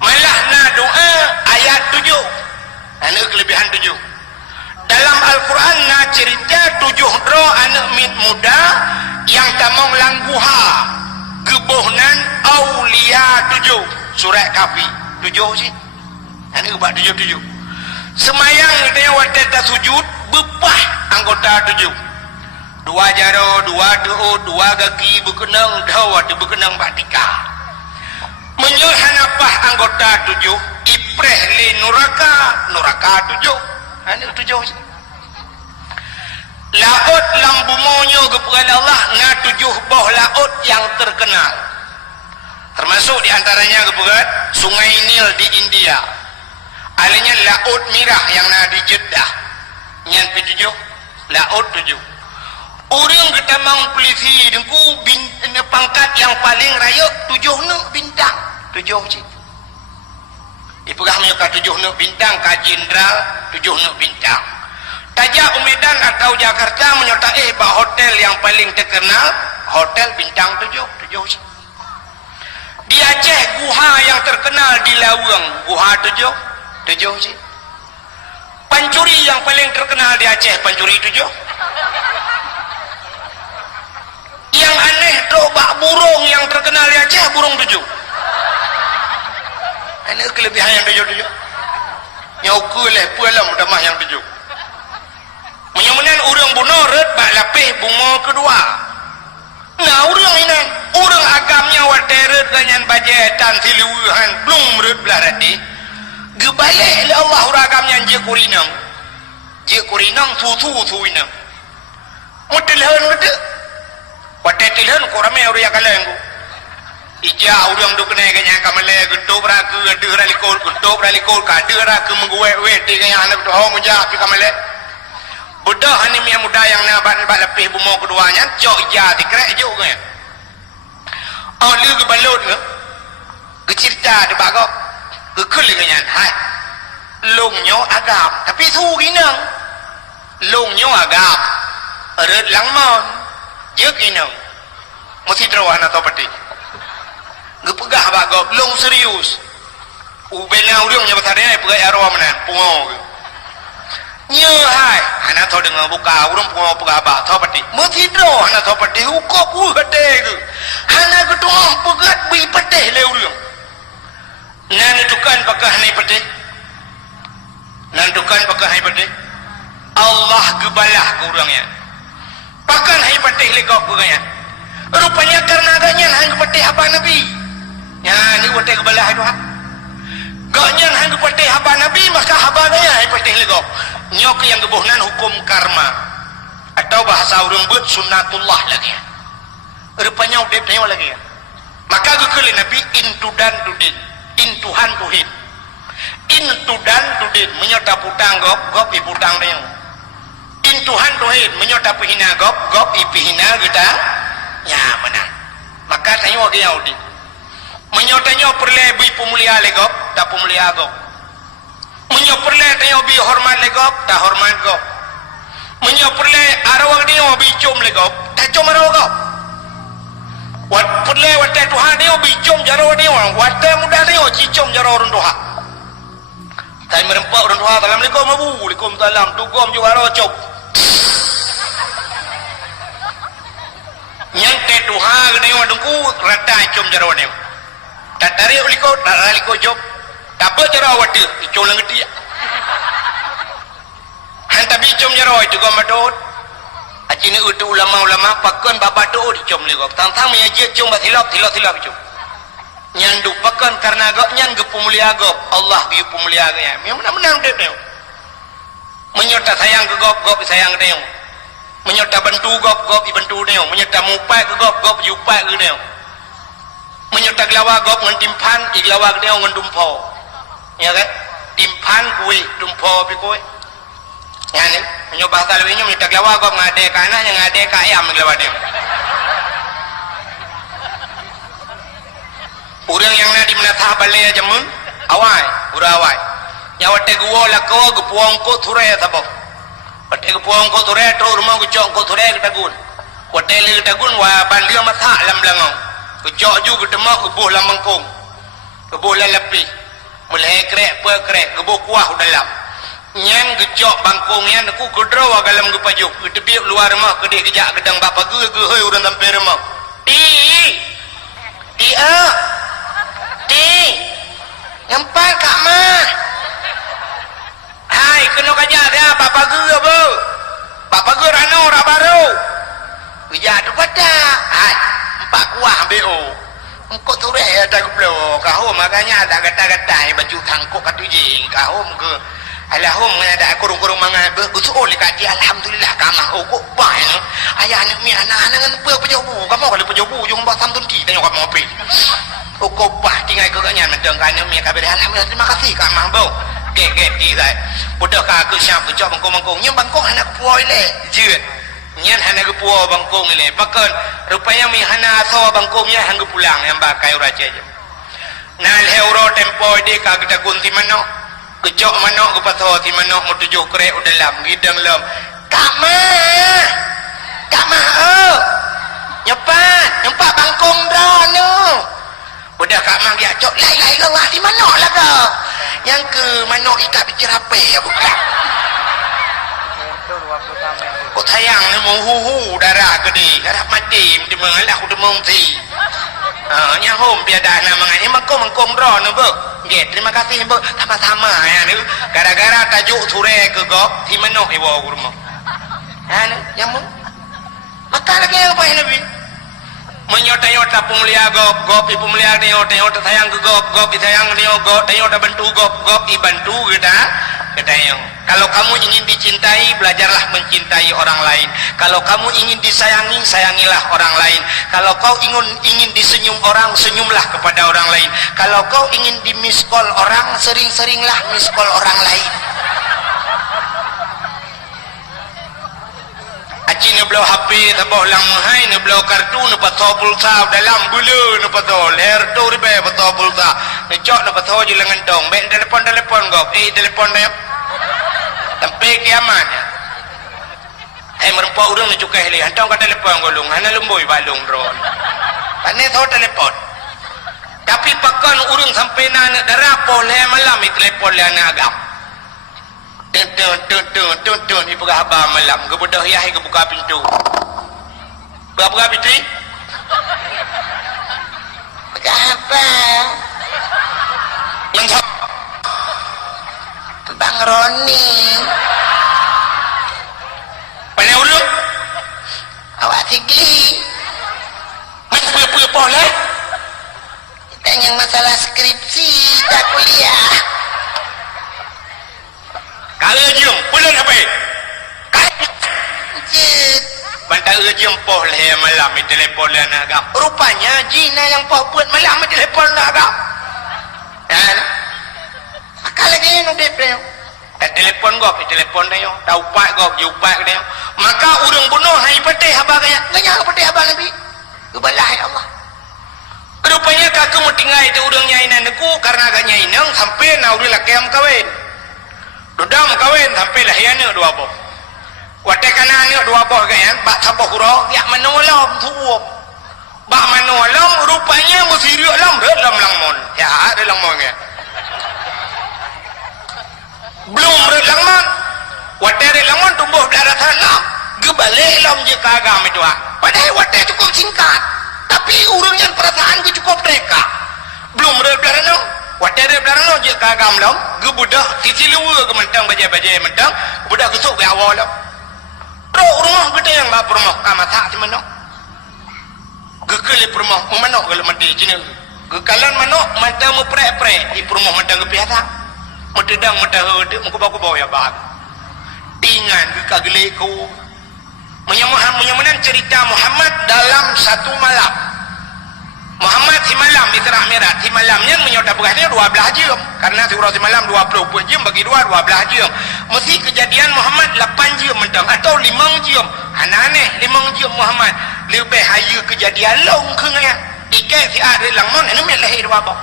malah na doa ayat 7 ini kelebihan 7 dalam Al-Quran na cerita 7 dro anak muda yang tamong langguha gebuhnan aulia 7 surat kafi 7 je ini ubah 7 semayang dia wateta sujud bepah anggota 7 dua jaro, dua doa, 2 kaki berkenang dawa berkenang batika menyuhan apa anggota 7 ipreh li nuraka 7 ini 7 laut lambumonyo kepada Allah na 7 boh laut yang terkenal termasuk diantaranya kepada sungai Nil di India alanya laut Merah yang na di Jeddah yang 7 laut 7 orang ketamang polisi dengku pangkat yang paling raya 7 nak bintang 7 je dipegang menyuka 7 nak bintang ka jenderal 7 nak bintang tajak Medan atau Jakarta menyertai bah hotel yang paling terkenal hotel bintang 7 je di Aceh guha yang terkenal di Lawang guha 7 je pancuri yang paling terkenal di Aceh pancuri 7 yang aneh dobak burung yang terkenal di Aceh burung 7 ini kelebihan yang 7 nyoku leh pualam udah mah yang 7 menyemenan orang bunuh red bak lapih bunga kedua nah orang ini orang agamnya wateret ganyan bajetan siluhan belum red belah rati gebalik le Allah orang agamnya je kurinang susu inang mutilhan watetilhan ko rame orang yang kalah yang ija orang duk kena kanya kamale gedok raku ada ralikol gedok ralikol kada raku mengguwe kanya anak tu ho muja api kamale budak ni mi muda yang na bat lapih bumo keduanya jok ija dikrek je kan oh lu ke balut ke cerita de bagok ke kul kanya hai longnyo agam tapi su ginang longnyo agam red langmon je ginang mesti terawan atau peti gepegah bagok long serius ubena urangnya besar dia pegai arwah menan pungo nya hai anak tho dengan buka urang pungo pegah ba tho peti mesti tro anak tho peti ukop gede tu anak ketua pegat bi peti le urang nan tukan pakah ni peti nan tukan pakah hai peti Allah gebalah ke urangnya pakan hai peti le kau gaya rupanya karena ganyan hang peti apa nabi ya ni wote kebalah itu ganyan hang peti apa nabi maka haba gaya hai peti le kau nyok yang kebuhnan hukum karma atau bahasa urang buat sunnatullah lagi rupanya udah tanya lagi maka gukul nabi intudan tudin intuhan tuhin intudan tudin menyota putang gop iputang deng intuhan tuhin menyota pihina gop ipihina kita ya menang maka tanya lagi yaudi menyotanya perle bi pemulia legop tak pemulia gop menyoperle tanya bi hormat legop tak hormat gop menyoperle arawang dia bi cum legop tak cum arawang gop wat perle wat Tuhan dia bi cum jaro dia wat muda dia cicum jaro orang Tuhan tai merempak orang Tuhan assalamualaikum abu waalaikumsalam tugom juga ro cop yang Tuhan dia wadengku rata cum jaro dia tak tarik uliko tak aliko job tak apa cara awak tu icung lang dia hantar bicum jaro itu gom adot aja Cina itu ulama-ulama pakon baba doa dicom legok. Tang-tang mengaji cum batilap cum. Nyandu pakon karena gop nyan gepu mulia gop. Allah gepu mulia gaya. Menang deh. Menyota sayang ke gop sayang deh. Menyota bantu gop bantu deh. Menyota mupai ke gop yupai ke deh. Menyota gelawa gop ngan timpan iglawa deh ngan dumpo. Ya kan? Timpan kui dumpo pi kui. Yani menyoba bahasa lebihnya minta gelawa gop ngade kana yang ngade ka ayam gelawa deh. Urang yang nadi menatah balai jamun awai urawai. Ya wate guo lako gupuang ko thurai tabo. Wate gupuang ko thurai tro rumah gucok ko thurai ketagun. Wate li ketagun wa bandio matha lam langau. Gucok ju gedemak gubuh lam mangkung. Gubuh lalepi. Mulai krek pe krek gubuh kuah dalam. Nyang gejok bangkongnya aku kudro galam gupajuk tebiak luar rumah kedai kejak gedang bapa ge heuy urang sampai rumah ti nyempal kak mah hai kena kajak dia bapa ge apa bapa ge rano ra baru kejak tu pada hai empat kuah bo engkau tu reh ada gublo kahom makanya ada kata-kata baju tangkuk katu jing kahom ke Alahum ada kurung-kurung mangan betul dekat dia alhamdulillah kamah oh kok baik ayah anak mi anak-anak ngan pejobu kamu kalau pejobu jung ba samtun ti tengok kamu api oh kok bah tinggal ke kanyan medeng kan mi kabeh alhamdulillah terima kasih kamah bau gek ti dai budak ka ke siap ke bangkong nyem bangkong anak puoi le jeut nyan anak puo bangkong le pakan rupanya mi hana so bangkongnya hang pulang yang bakai raja je nal euro tempo de ka kita gunti manok kejok manok ke patho ti manok mo tujuh krek dalam gidang lom kama nyepat bangkong dono budak kak mang dia cok lai lewah di manok lah ke yang ke manok ikat bicerape ya bukan kok sayang ni mau hu darah gede darah mati di mengalah udah mengti nyahum biada nama ngani mangkong dono bu Nggih, terima kasih Bu. Sama-sama ya niku. Gara-gara tajuk sure ke gop si menok iwo kurma. Ha nyamu. Maka lagi apa ini Nabi? Menyota-nyota pemulia gop ibu mulia nyota sayang ke gop sayang dia gop nyota bantu gop ibantu kita yang. Kalau kamu ingin dicintai, belajarlah mencintai orang lain. Kalau kamu ingin disayangi, sayangilah orang lain. Kalau kau ingin disenyum orang, senyumlah kepada orang lain. Kalau kau ingin di-miss-call orang, sering-seringlah miss-call orang lain. Aci ni belau HP, tabah lang mahai, ni belau kartu, ni patah pulsa, dalam bulu, ni patah, leher tu ribe, patah pulsa. Ni cok, ni patah je lengan dong. Baik, telepon kau. Telepon dia. Sampai kiamat merempak urang ni cukai heli hantar kat telefon golong hana lemboi balung drone pane tho telefon tapi pakan urang sampai nak darah boleh malam ni telefon le anak agam tun ni buka haba malam ke budak yah ke buka pintu buka pintu buka apa yang Bang Roni mana ulu awak tinggi mana punya boleh tanya masalah skripsi tak kuliah kalau jom bulan apa jit bantai jom boleh malam di telepon anak agam rupanya Jina yang buat malam di telepon anak agam kan kalau dia nak deprem telepon dia tahu pak gop jupak dia maka urang bunuh hai petih abang kaya nganya petih abang nabi kebalah ya Allah rupanya kakak mau tinggal itu urang nyainan aku karena agak nyainang sampai nauri lakiam kawin dudam kawin sampai lahiannya dua boh wate kanannya dua boh kaya bak saboh kurang ya menolom tuup bak menolom rupanya musiriuk lam langmon ya ada langmon ya belum berlangman wadah langman tumbuh darah tanam gebalik lam je kagam itu padahal wadah cukup singkat tapi urangnya perasaan ku cukup mereka belum berdarah wadah darah je kagam lam gebudah titi luar ke mentang baja mentang budak kesuk ke awal lam Rok rumah kita yang bapa rumah kamata di mana? Gekele rumah mana kalau mati cina. Gekalan mana mata mu prek-prek di rumah mata ke biasa. Medang mata hede muka bawa ya bag. Tingan gekageleku. Menyamanan cerita Muhammad dalam satu malam. Muhammad si malam di Terah Merah, si malamnya menyota berasnya 12 jam. Karena surah si malam 20 jam bagi 12 jam. Mesti kejadian Muhammad 8 jam mentang atau 5 jam. Aneh 5 jam Muhammad. Lebih haya kejadian long kengaya. Ikai si ada langmon ini melahir apa?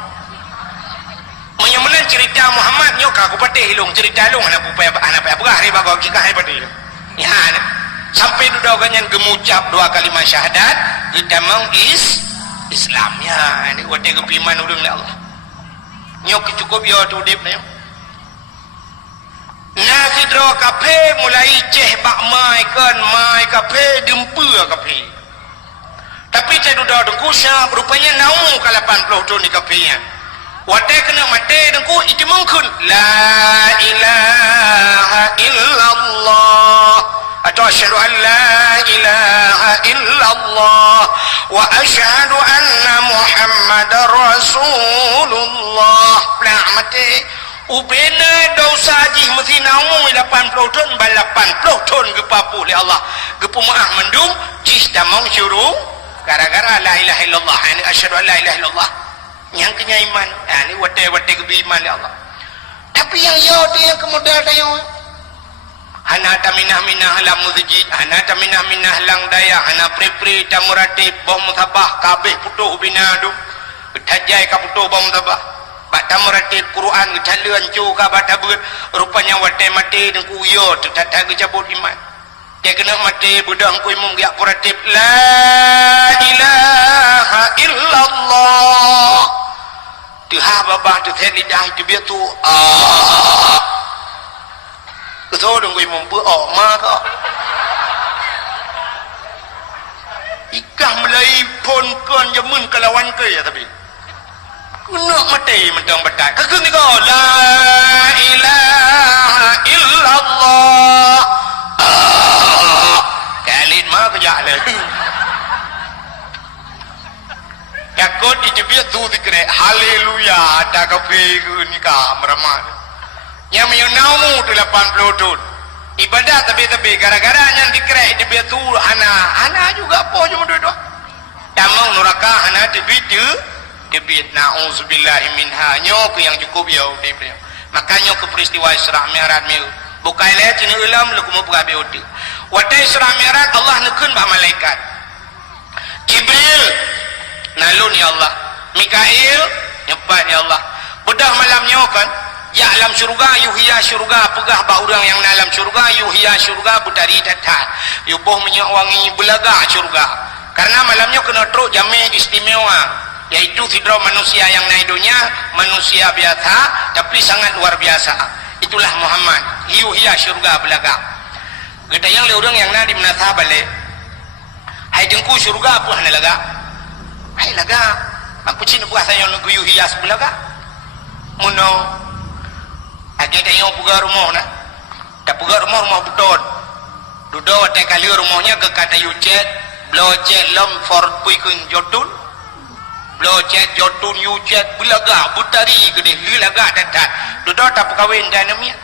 Menyamanan cerita Muhammad nyoka aku patih long cerita long anak apa berahri bagai jika hai patih. Ya, sampai duduk ganyan gemucap 2 kalimat syahadat, kita mau Islamnya ini wate kepiman udang Allah nyok cukup ya tu dip ni nasi dro kafe mulai ceh bak mai kan mai kafe dempu kafe tapi saya duduk dengku sah rupanya naung ke 80 tu ni kafe nya wate kena mate dengku itu mungkin la ilaha illallah atau asyhadu an la ilaha illallah wa asyhadu anna muhammadar rasulullah nah mati ubena dosa ji mesti naung 80 ton 80 ton ke papu oleh Allah ke pemaah mendung jis damang syuruh gara-gara la ilaha illallah ini asyhadu an la ilaha illallah yang kenya iman ini wate ke iman oleh Allah tapi yang yo dia yang kemudian ada yang hana taminah halam masjid hana taminah halang daya hana pri tamuratib bom mutabah kabeh putuh binadu tajai ka putuh bom mutabah bak tamuratib Quran jalan cu ka batabut rupanya wate mati dengku yo tetata gejabut iman dia kena mati budang ku imum giak puratib la ilaha illallah tuha babah tu teh lidah tu biar tu thôi đừng quỳ mồm bữa ỏ ma cơ ikam lay pon kon jamun kelawan ke ya tapi nak mati mentang betai kagum ni ko la ilaha illallah kalin ma kerja le yakut dijebia tu dikre haleluya ada kafe ni ka meramat yang menyunamu tu 80 ton ibadah tapi gara-gara yang dikerek dia tu hana juga apa cuma dua damang neraka hana debit na'udzubillahi minha nyok yang cukup ya makanya ke peristiwa Isra Mi'raj meu bukai le cina ulam lu kumu perabe uti wate Isra Mi'raj Allah nekun ba malaikat Jibril nalun ya Allah Mikail nyepat ya Allah bedah malamnya kan ya alam syurga yuhiya syurga pegah ba orang yang dalam syurga yuhiya syurga budari datat yubuh minyak wangi belaga syurga karena malamnya kena truk jamin istimewa yaitu sidra manusia yang naik dunia manusia biasa tapi sangat luar biasa itulah Muhammad yuhiya syurga belaga kita yang le orang yang na di menasah balik hai dengku syurga apa hana laga hai laga aku cina puasa yang lagu yuhiya belaga muno ada yang pugar rumah nak tak pugar rumah betul duduk ada kali rumahnya ke kata yucet blocet lem for puikun jotun blocet jotun yucet belaga butari gede lilaga datat duduk tak perkahwin dan nemiat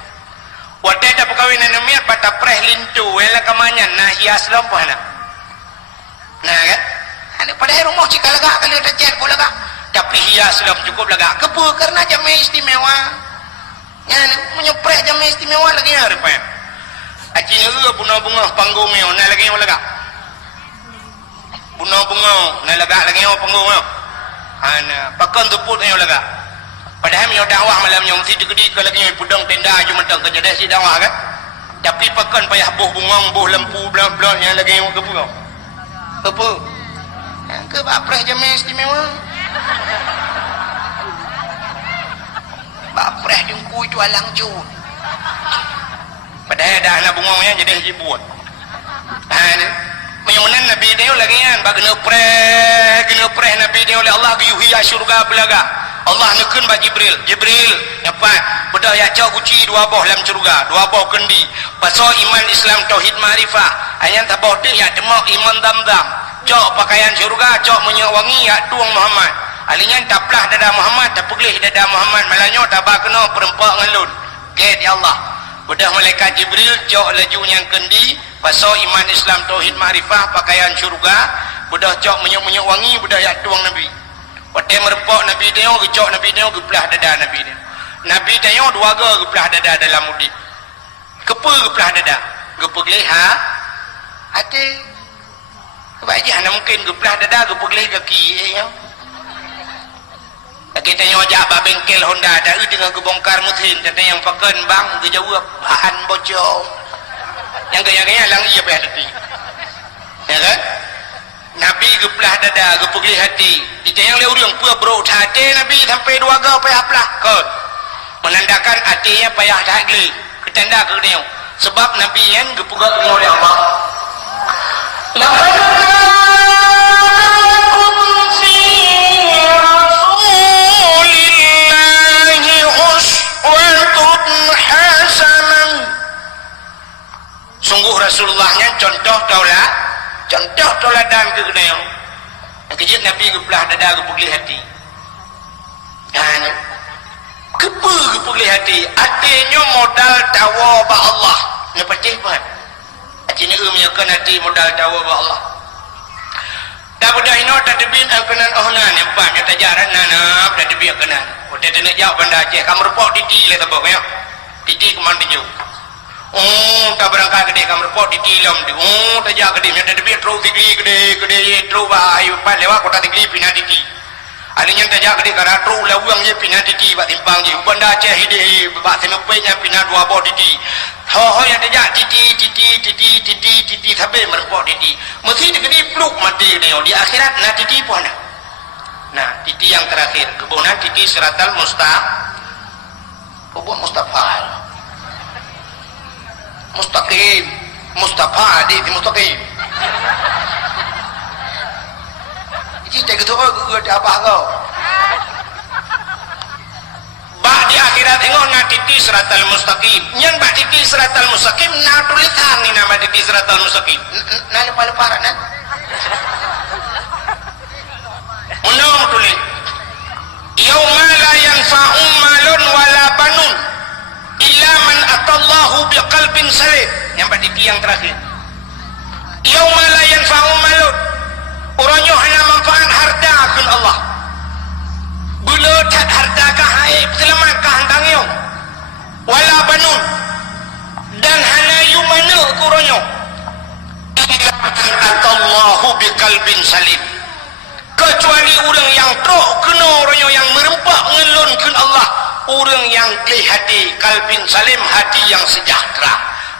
wadah tak perkahwin dan nemiat pada preh lintu wela kemanyan nah hias lempah nak nah kan ada pada rumah cikal laga kali ada jet bulaga tapi hias lem cukup laga kepu karena jamin istimewa yang menyepret jam istimewa lagi hari pak. Acinya bunga panggung meo, nak lagi yang lega. Bunga nak lega lagi yang panggung meo. Ana pakan tuput yang lega. Padahal meo dakwah malam yang mesti digedi ke lagi yang pudang tenda cuma tang kerja si dakwah kan. Tapi pakan payah buh bunga, buh lempu, blan yang lagi yang kepu. Kepu. Ke bapres jam istimewa. Bapreh dengku itu alang jun padahal dah nak bunganya jadi hibut menyunan Nabi dia lagi kan kena preh Nabi dia oleh Allah yuhiya syurga belaga Allah nekun bagi Jibril dapat bedah ya cak uci dua boh dalam syurga, dua boh kendi pasal iman Islam tauhid ma'rifah ayat tabah tu ya demak iman dam-dam cak pakaian syurga cak minyak wangi ya tuang Muhammad alingan taplah dada Muhammad tak peglih dada Muhammad malanyo tabah kena perempak ngelun get ya Allah bedah malaikat Jibril cak laju yang kendi pasal iman Islam tauhid ma'rifah pakaian syurga bedah cak minyak wangi bedah ya tuang Nabi Watai merepok Nabi tengok, gecok Nabi tengok, geplah dada Nabi tengok. Nabi tengok dua ga geplah dada dalam mudik. Kepa geplah dada. Gepa geleha. Hati. Sebab je mana mungkin geplah dada, gepa geleh kaki. Lagi tengok ajak bah bengkel Honda ada dengan gebongkar mesin. Kata yang pakan bang, gejawab bahan bocor. Yang gaya-gaya lang iya payah hati. Ya kan? Nabi geplah dada, gepegli hati. Ditayang le urang pua bro hati Nabi sampai dua ga payah plah kot. Menandakan hatinya payah dah geli. Ketanda ke dia. Sebab Nabi yang gepegak oleh Allah. Laqad fi rasulillahi uswatun hasanah. Sungguh Rasulullahnya contoh toladan ke kena kejut Nabi geplah dada gepegli hati kan kepa gepegli hati artinya modal tawa ba Allah ni pecih pun artinya menyakan hati modal tawa ba Allah dah budak ino dah debin kenan ohnan yang pam ya tajaran nanap dah debin kenan udah nak jawab benda Aceh kamu report titi le tabok ya titi keman tinju tak berangkat gede kamu report di tilam di tak jaga gede ada lebih terus gede terus bahaya pas lewat kota tinggi pindah titi alinya tak jaga gede karena terus lawang je pindah titi buat timpang je benda Aceh hide buat senopenya pindah dua boh titi ho yang tak jaga titi sampai mereport titi mesti digede peluk mati ni di akhirat nak titi pun ada nah titi yang terakhir kebunan titi siratal Mustafa Mustaqim Mustafa di Mustaqim ini tak gitu ada apa kau bak di akhirat tengok nak titi siratal mustaqim yang bak titi siratal mustaqim nak tulisan ni nama titi siratal mustaqim nak lepas-lepas nak menang tulis yauma la yanfa'u malun wala banun illa man atallahu biqalbin salim yang tadi yang terakhir yauma la yanfa'u malun orangnya hanya manfaat harta akan Allah bila tak harta kah haib selamat kah handangnya wala banun dan hanya yu mana orangnya illa man atallahu biqalbin salim kecuali orang yang teruk kena orangnya yang merempak ngelun ke Allah orang yang gelih hati kalbin salim hati yang sejahtera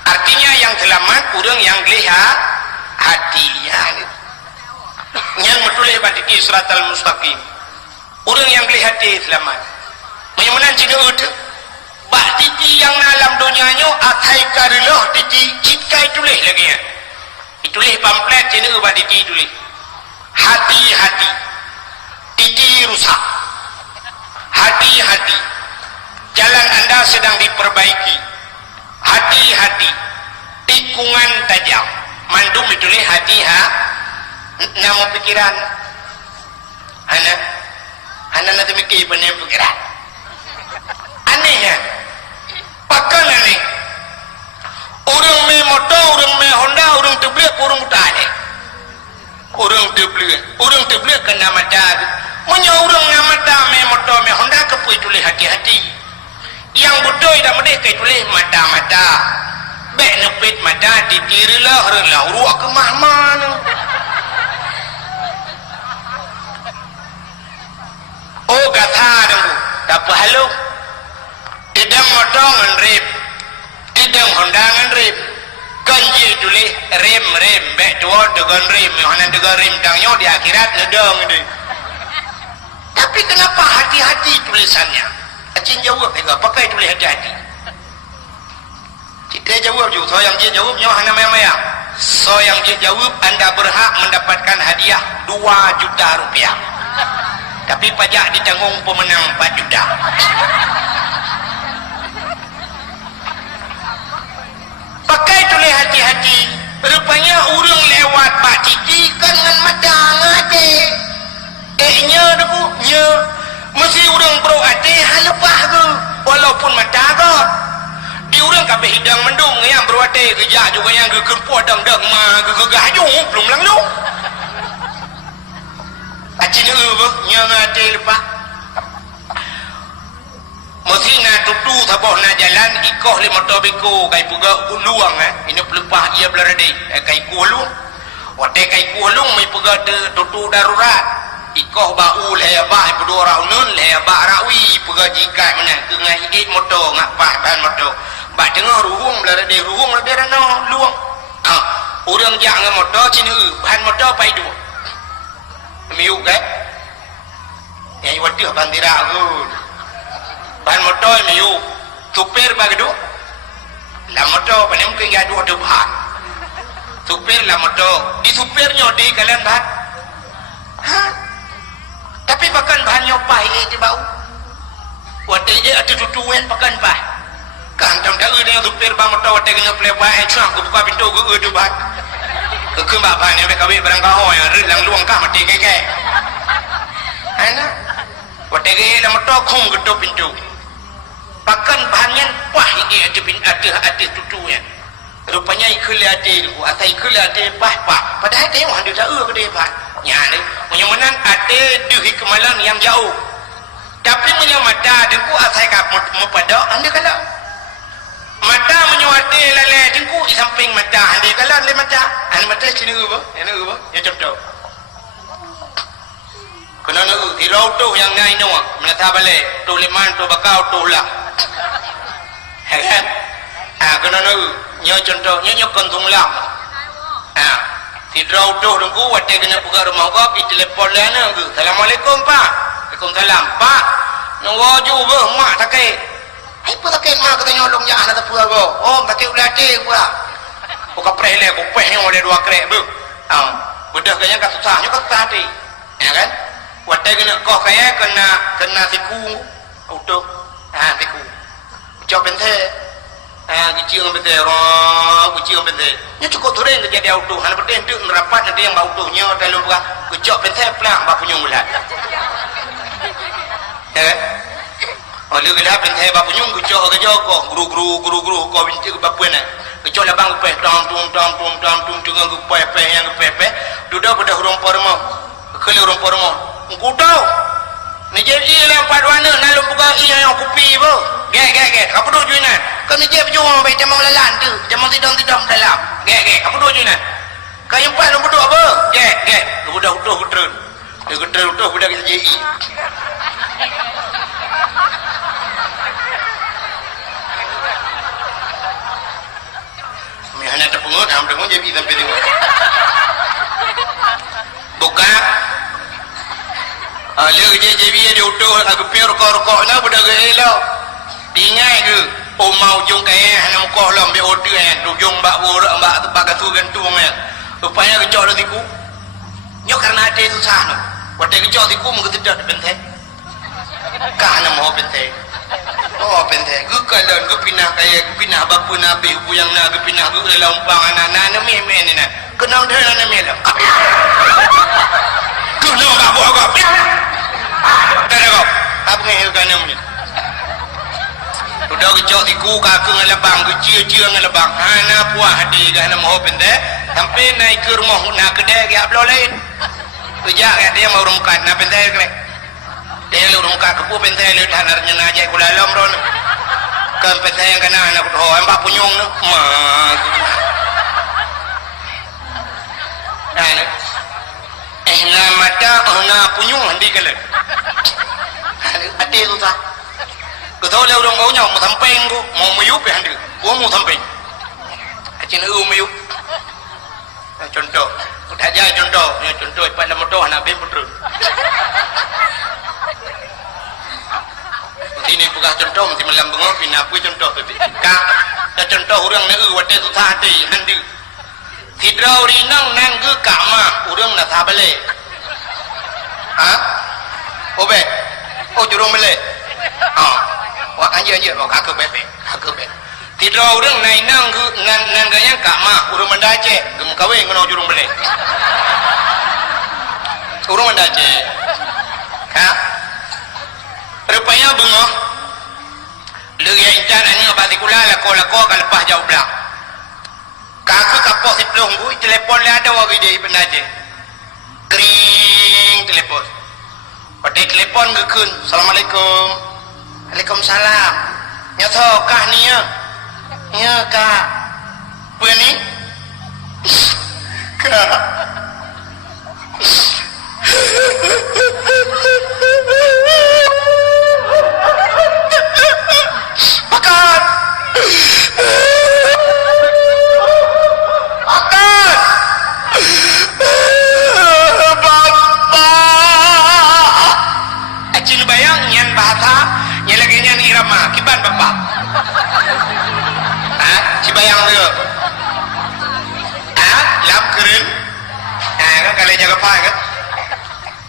artinya yang selamat orang yang gelih hati yang betul pada siratal mustaqim orang yang gelih hati selamat menyemenan cina udah bak titi yang dalam dunianya akai karilah titi cikai tulis lagi ya itulis pamflet cina bak titi tulis hati-hati titi rusak hati-hati jalan anda sedang diperbaiki hati-hati tikungan tajam mandum ditulis nama pikiran anak nanti mikir benar pikiran aneh ya pakai aneh orang me motor orang me Honda orang teblik orang muda aneh orang teblik kena mata punya orang nama dah me motor me Honda kepui tulis hati-hati yang bodoh tidak merdeka tulis mata-mata bek nepit mata ditirilah ruak ke mahman oh kata dulu tak pahalu idang motor ngerip idang Honda ngerip kanji tulis rem bek tua dengan rem mana dengan rem tangnya di akhirat nedang ini tapi kenapa hati-hati tulisannya Acing jawab juga pakai tulis hati-hati kita jawab juga so yang dia jawabnya hanya mayang so yang dia jawab anda berhak mendapatkan hadiah 2 juta rupiah Tapi pajak ditanggung pemenang 4 juta. Pakai tulis hati-hati. Rupanya urang lewat Pak Titi kan dengan mata ngade. Nya deku nya mesti urang bro ate halepah ke walaupun mata ke. Di urang kabeh hidang mendung yang bro ate kerja juga yang ke podang dang ma ke gayung belum lang lu. Acin eueuh nya ngade lepas. Mesti na tutu saboh na jalan ikoh li motor beko kai puga luang ini pelepah ia belarade kai kuhlung. Wate kai kuhlung mai puga tutu darurat. Ikoh bau le ba pedua raunun le ba rawi puga jikai mana ke ngai id motor ngak pak ban motor. Ba tengah ruhung belarade ruhung le berano luang. Urang jak ngan motor cini ban motor pai du. Miu ke? Yang wati bandira aku. Ban motor miu supir bagdu la motor panem ke ya dua debat supir la motor di supirnya di kalian bat tapi pakan bahannya pai je bau wate je ada tutuan pakan bah kan tam dah dia supir ban motor wate kena play cak aku buka pintu ke debat ke mbak ban yang kawin barang kau yang lang luang kah mati keke ana wate ke la motor khum gedop pintu pakan bahannya pah ini ada tutunya rupanya ikul ada aku asal ikul ada pah padahal tengok ada tak ke dia pak nya ni menyemenan ada duhi kemalan yang jauh tapi menyamata dengku asal kap mepada anda kalau mata menyuati lele dengku di samping mata anda kalau le mata sini apa ya contoh kena nak tirau tu yang ngai no menata balik tu leman tu bakau tu lah kan kena nak nyo contoh nyo kontung lam tirau tu dengku wate kena buka rumah kau di telefon lana ke assalamualaikum pak waalaikumsalam pak nawaju be mak takai ai pa takai mak kata nyolong ya ana tapua go oh takai ulate pula buka prele ko peh yang ada dua krek be bedah kaya kat susahnya kat tadi ya kan wate kena kau kaya kena siku auto siku cok bente kecil bente kecil bente nya cukup turun ke jadi auto hana berde tu merapat ada yang auto nya dalam buka kecok bente plak ba punyung bulat oleh gila bente ba punyung kecok ke joko guru ko binti ke bapuan kecok labang pe tong dengan ke pe yang ke pe duda pada hurung pormo kele hurung pormo ngutau ni jadi lempat warna nalum buka yang kopi bo gek apa tu juinan kan ni je berjuang baik jamang lalan tu jamang tidam dalam gek apa tu juinan kayu empat nombor 2 apa gek budak utuh gutren budak JI mi hana terpungut dengung jadi sampai tengok buka dia kerja JB dia utuh aku pi rokok na budak elo dingai ke mau ujung kaya hana mukoh lam be order ujung mbak bur mbak tempat katu gantung rupanya kecok tiku nyo karena ada susah no wate kecok tiku mengetedak benteng kana mau benteng benteng gu kalan gu pinah kaya gu pinah bapa nabi buyang na gu pinah gu lampang anak na meme ni na kenang dah na meme kenang tak buat kau tak ada kau apa yang kau ni udah kecok tiku kakak ngelabang kecil ngelabang hana puah hadi hana mau bente sampai naik ke rumah nak kedai dia belum lain kerja dia mau rumkan nak bente kerek dia lu rumkan kepu bente lu tanah nyana aja kula lam ron kan bente yang kena anak oh embak punyung nu mah na mata na punyung handi kala ade tu ta ko tho le urang mau nyau mo sampeng ko mau mayup ya handi ko mau sampeng acin mayu contoh udah aja contoh pada motor anak be putra ini bukan contoh mesti malam bengok pina pu contoh tu ka contoh urang ne wate tu ta hati handi tidrau rinang nang ge kama urang na sabale obek oh jurung melek wah anjir kakak bebek tidak orang naik nang gaya kak mah urung mendace gem kawin ngono jurung melek urung mendace ha rupanya bengok lagi incan ani batikula lako lepas jauh belak kakak kapok siplong gue telepon le ada wagi dia pendace kring telepon pada telepon gekun assalamualaikum waalaikumsalam nyata kah ni ya kak apa ni kak makan Acin bayang nyan bahasa lagi nyan irama kiban bapak si bayang tu lap keren kan kalau jaga apa kan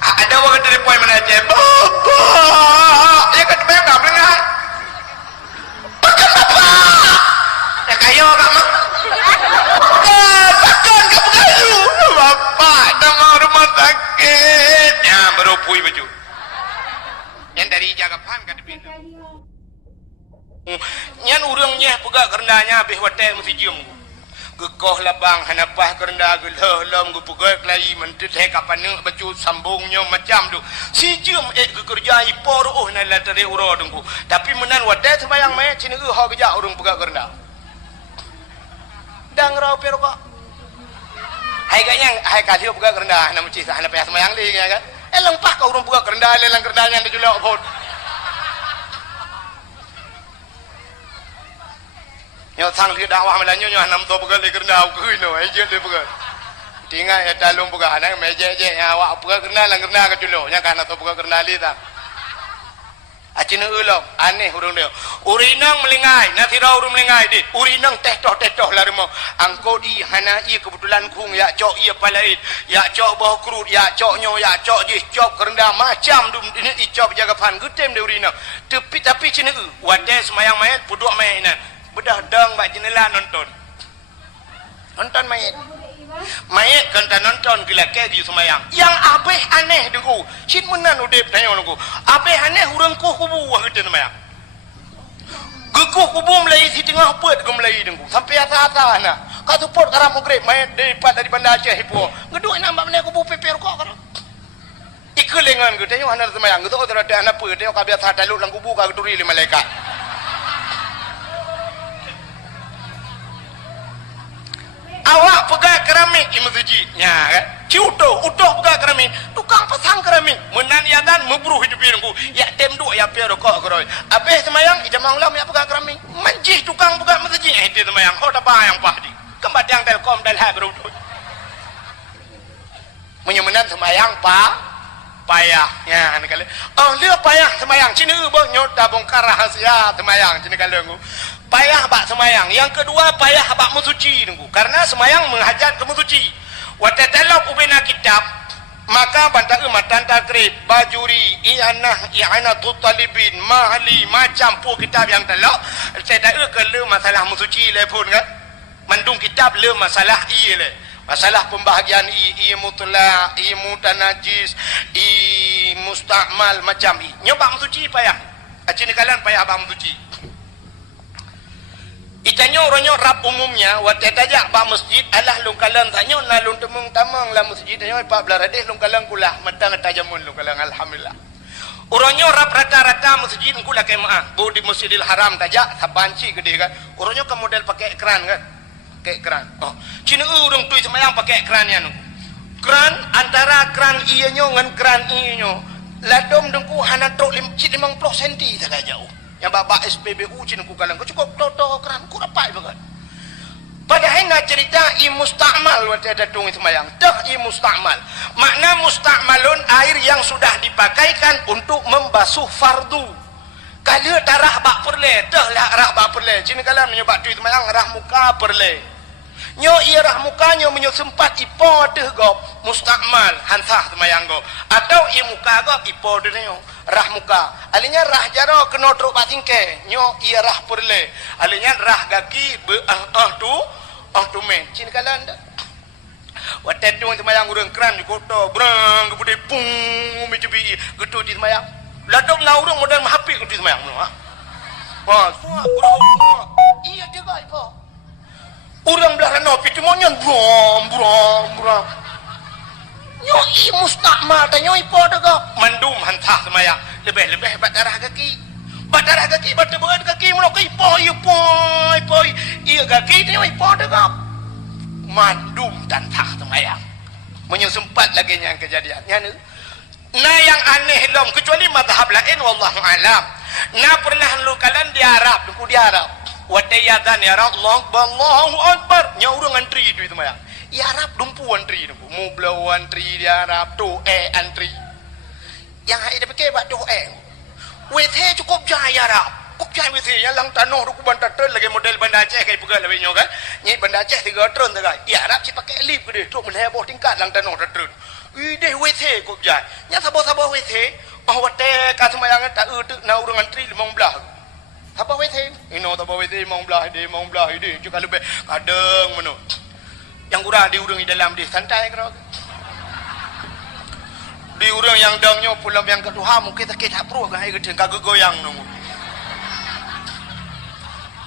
ada orang dari poin mana aja bapak ya kan bayang tak dengar bapak ya kayo kamu takkan kamu kayu bapak nama rumah sakit ya berupui baju yang dari Jagapan kan dibilang nyan urangnya pegak kerendanya habis watai mesti cium gekoh labang hanapah kerenda gelah lam gu pegak lagi mentit he kapan nang baju sambungnya macam tu si cium kerja ipor na latare uro dengku tapi menan watai sembayang mai cina ha kerja urang pegak kerenda dang rau pero kok hai kayaknya hai kasih pegak kerenda na mesti hanapah sembayang li kan lempah kau urang pegak kerenda lelang kerendanya dia julak pun nyo sang li dakwah melanyo nyo nam to pegak le kerenda au kui no ai je le pegak tinga ya dalung pegak ana meje je ya awak pegak kerenda lang kerenda ka julok nya kana to pegak kerenda li ta acina ulok aneh urang dia urinang melingai na tira urang melingai di urinang teh-toh larimo angko di hana ia kebetulan kung ya cok ia palait ya cok bau kerut ya cok nyo ya cok je cok kerenda macam dum ini icop Jagapan gutem de urinang tapi cina wade semayang mayat puduk mayat ina bedah dang bak jenela nonton mayat kan tak nonton gila ke di semayang yang abeh aneh dengku cin menan udep tanya dengku abeh aneh urang ku kubu gitu semayang geku kubu melai si tengah pet ke melai dengku sampai atas anak kata pot karam ugrib mayat dari Banda Aceh hipo ngeduk nampak meneh kubu peper kok kan ikelengan gitu tanya anak semayang gitu ada anak pet tanya kabia sadaluk lang kubu ka duri le malaikat awak pegang keramik di masjidnya kan utuh pegang keramik tukang pasang keramik menan ya dan membruh hidup hidupku ya tem duk ya piar kok keroi habis semayang jamang lam ya pegang keramik manjih tukang pegang masjid itu semayang ho tak yang pahdi kembat yang telkom dan ha beru menyemenan semayang payah ya kali dia payah semayang cina bang nyot bongkar rahasia semayang cina kali payah bak semayang yang kedua payah bak mensuci nunggu karena semayang menghajat ke mensuci watatalab ubina kitab maka bantak matan takrib bajuri i'anah tutalibin mahali macam pu kitab yang telak saya tak ke le masalah mensuci le pun kan mandung kitab le masalah le masalah pembahagian i mutlak i mutanajis i mustakmal macam nyoba mensuci payah acini kalian payah bak mensuci itanya orangnya rap umumnya waktu tajak bak masjid alah lungkalan tanya na lung temung tamang lah masjid tanya 14 radih lungkalan kulah matang tajamun lungkalan alhamdulillah orangnya rap rata-rata masjid kulah kemaah bu di Masjidil Haram tajak sabanci gede kan orangnya ke model pakai ekran kan pakai ekran cina urang tu semayang pakai ekran ya nu kran antara kran ianya dengan kran ianya ladom dengku hana truk 50 cm tak jauh yang babak SPBU cina ku kalang cukup toto keran ku rapai banget padahal nak cerita mustakmal waktu ada tung semayang dah mustakmal makna mustakmalun air yang sudah dipakaikan untuk membasuh fardu kalau tarah bak perle dah lah rak bak perle cina kalang menyebab tu semayang rah muka perle nyo irah mukanya menyo sempat ipo deh gop mustakmal hansah semayang gop atau i muka gop ipo deh nyo rah muka alinya rah jaro kena truk patingke nyo irah perle alinya rah gaki be tu men cin kalan dah watet tu semayang urang kran di kota brang kemudian pung mejubi gitu di semayang ladok na urang modal mahapik di semayang no ha semua urang iya juga ipo urang belah rano pitu monyon brom nyo i mustakmal ta nyo ipo daga mandum hantah semayang lebih bat darah kaki bat beut kaki mono ke ipo iya kaki nyo ipo daga mandum dan tak semayang menyesempat lagi yang kejadiannya ni nah yang aneh lom kecuali mazhab lain wallahu alam nah pernah lu kalian di Arab di Arab wadayadan ya Allahu akbar nya urang antri itu semayang ya Arab dumpu antri mu blow antri di Arab tu antri yang hai dah pakai bak tu WC cukup jaya Arab jaya WC yang lang tanah du kuban tatel lagi model Banda Aceh kai pegal lawe nyo kan nyi Banda Aceh 3 trun tu kan ya Arab si pakai lift gede truk meleboh tingkat lang tanah tatel ide WC kup jaya nya sabo WC wate ka semayang tak tu na urang antri 15 apa WC ino tak WC 15 ide juga lebih kadang meno yang kurang di urang di dalam di santai kero di urang yang dangnya pulau yang kedua mungkin tak perlu kan ai gede kagak goyang nunggu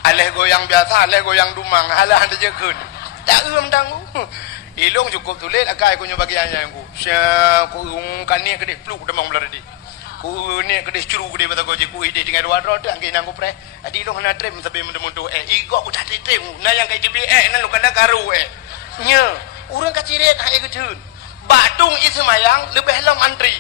aleh goyang biasa aleh goyang dumang halah anda jekeun tak eum dangu ilung cukup tulis akai ku nyo bagiannya ku sia ku kan ni kedih pluk demang belar di ku ni kedih curu gede bata goje ku ide dengan dua rod angge nang ku pre adi ilung na trem sabe mendemundu igo ku tak trem na yang kai jebi na lu kana karu nya urang kaciret hai gedeun batung ismayang lebih lam antri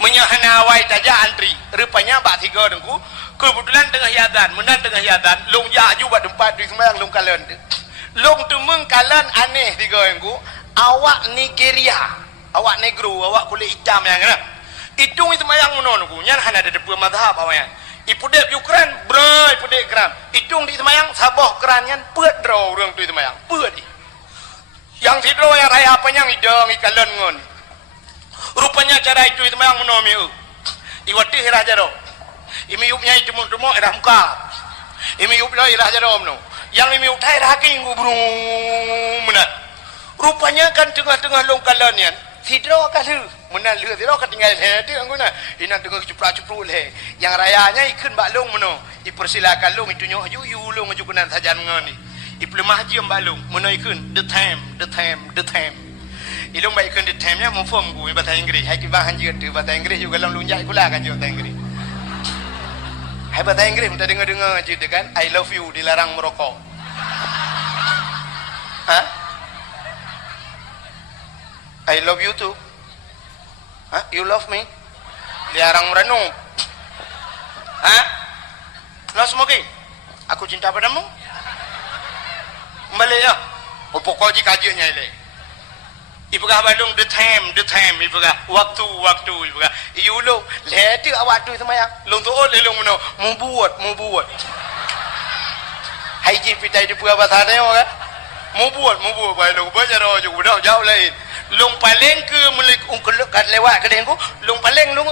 menyahanawai taja antri rupanya bak 3 dengku kebetulan tengah hiadan menan tengah hiadan long ya juga tempat di sembahyang long kalen long temeng kalan aneh 3 dengku awak Nigeria awak negro awak kulit hitam yang kena itu sembahyang menonku nyan hana ada dua mazhab awayan ipudep Ukraine bro ipudep kran itu di sembahyang saboh kran nyan peut draw urang tu sembahyang peut yang tidro yang raya apa yang idong ikalan ngon rupanya cara itu sembahyang menomi iwati hirah jaro imi yupnya itu mun irah muka imi yup la irah jaro mno yang imi yup thai raki ngubru menat rupanya kan tengah-tengah longkalan yan sidro kalu menat leu sidro ketinggalan he tu anguna ina tengah cupra-cupru le yang rayanya ikun bak long mno dipersilakan long itu nyo yu long jukunan sajan ngoni iplemah ji ambalung mno ikun the time ilung baik ikun the time nya mu form ku bahasa Inggeris hai kibah hanji tu bahasa Inggeris juga long lunjak kula kan bahasa Inggeris hai bahasa Inggeris minta dengar cerita kan I love you dilarang merokok ha I love you too ha you love me dilarang merenung ha no smoking aku cinta padamu kembali ya pokok jika kajiannya ile ibugah balung the time ibugah waktu ibugah iulung leti awak tu semayang long tu le long meno mu buat hai ji pitai di puga bahasa dia kan mu buat balung baca ro ju dah jauh lain long paling ke melik ungkeluk kat lewat ke dengku long paling long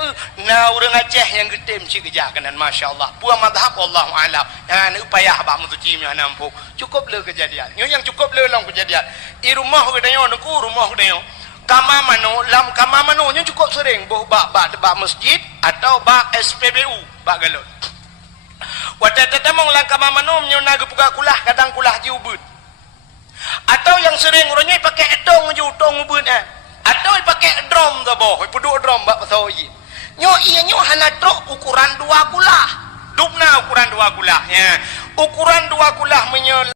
na urang Aceh yang getem ci kerja kanan masyaallah puang mazhab Allah alam han upaya abah mutuci mi nampuk cukup le kejadian nyo yang cukup le long kejadian i rumah gedayo nku rumah gedayo kama mano nyo cukup sering boh bak masjid atau bak SPBU bak galon wata tetemong lang kama mano nyo naga puga kulah kadang kulah ji ubud atau yang sering orangnya pakai etong je utong ubud atau pakai drum tu boh puduk drum bak pasoi nyo ianya hana truk ukuran 2 kulah dupna ukuran 2 kulah ya ukuran 2 kulah menyo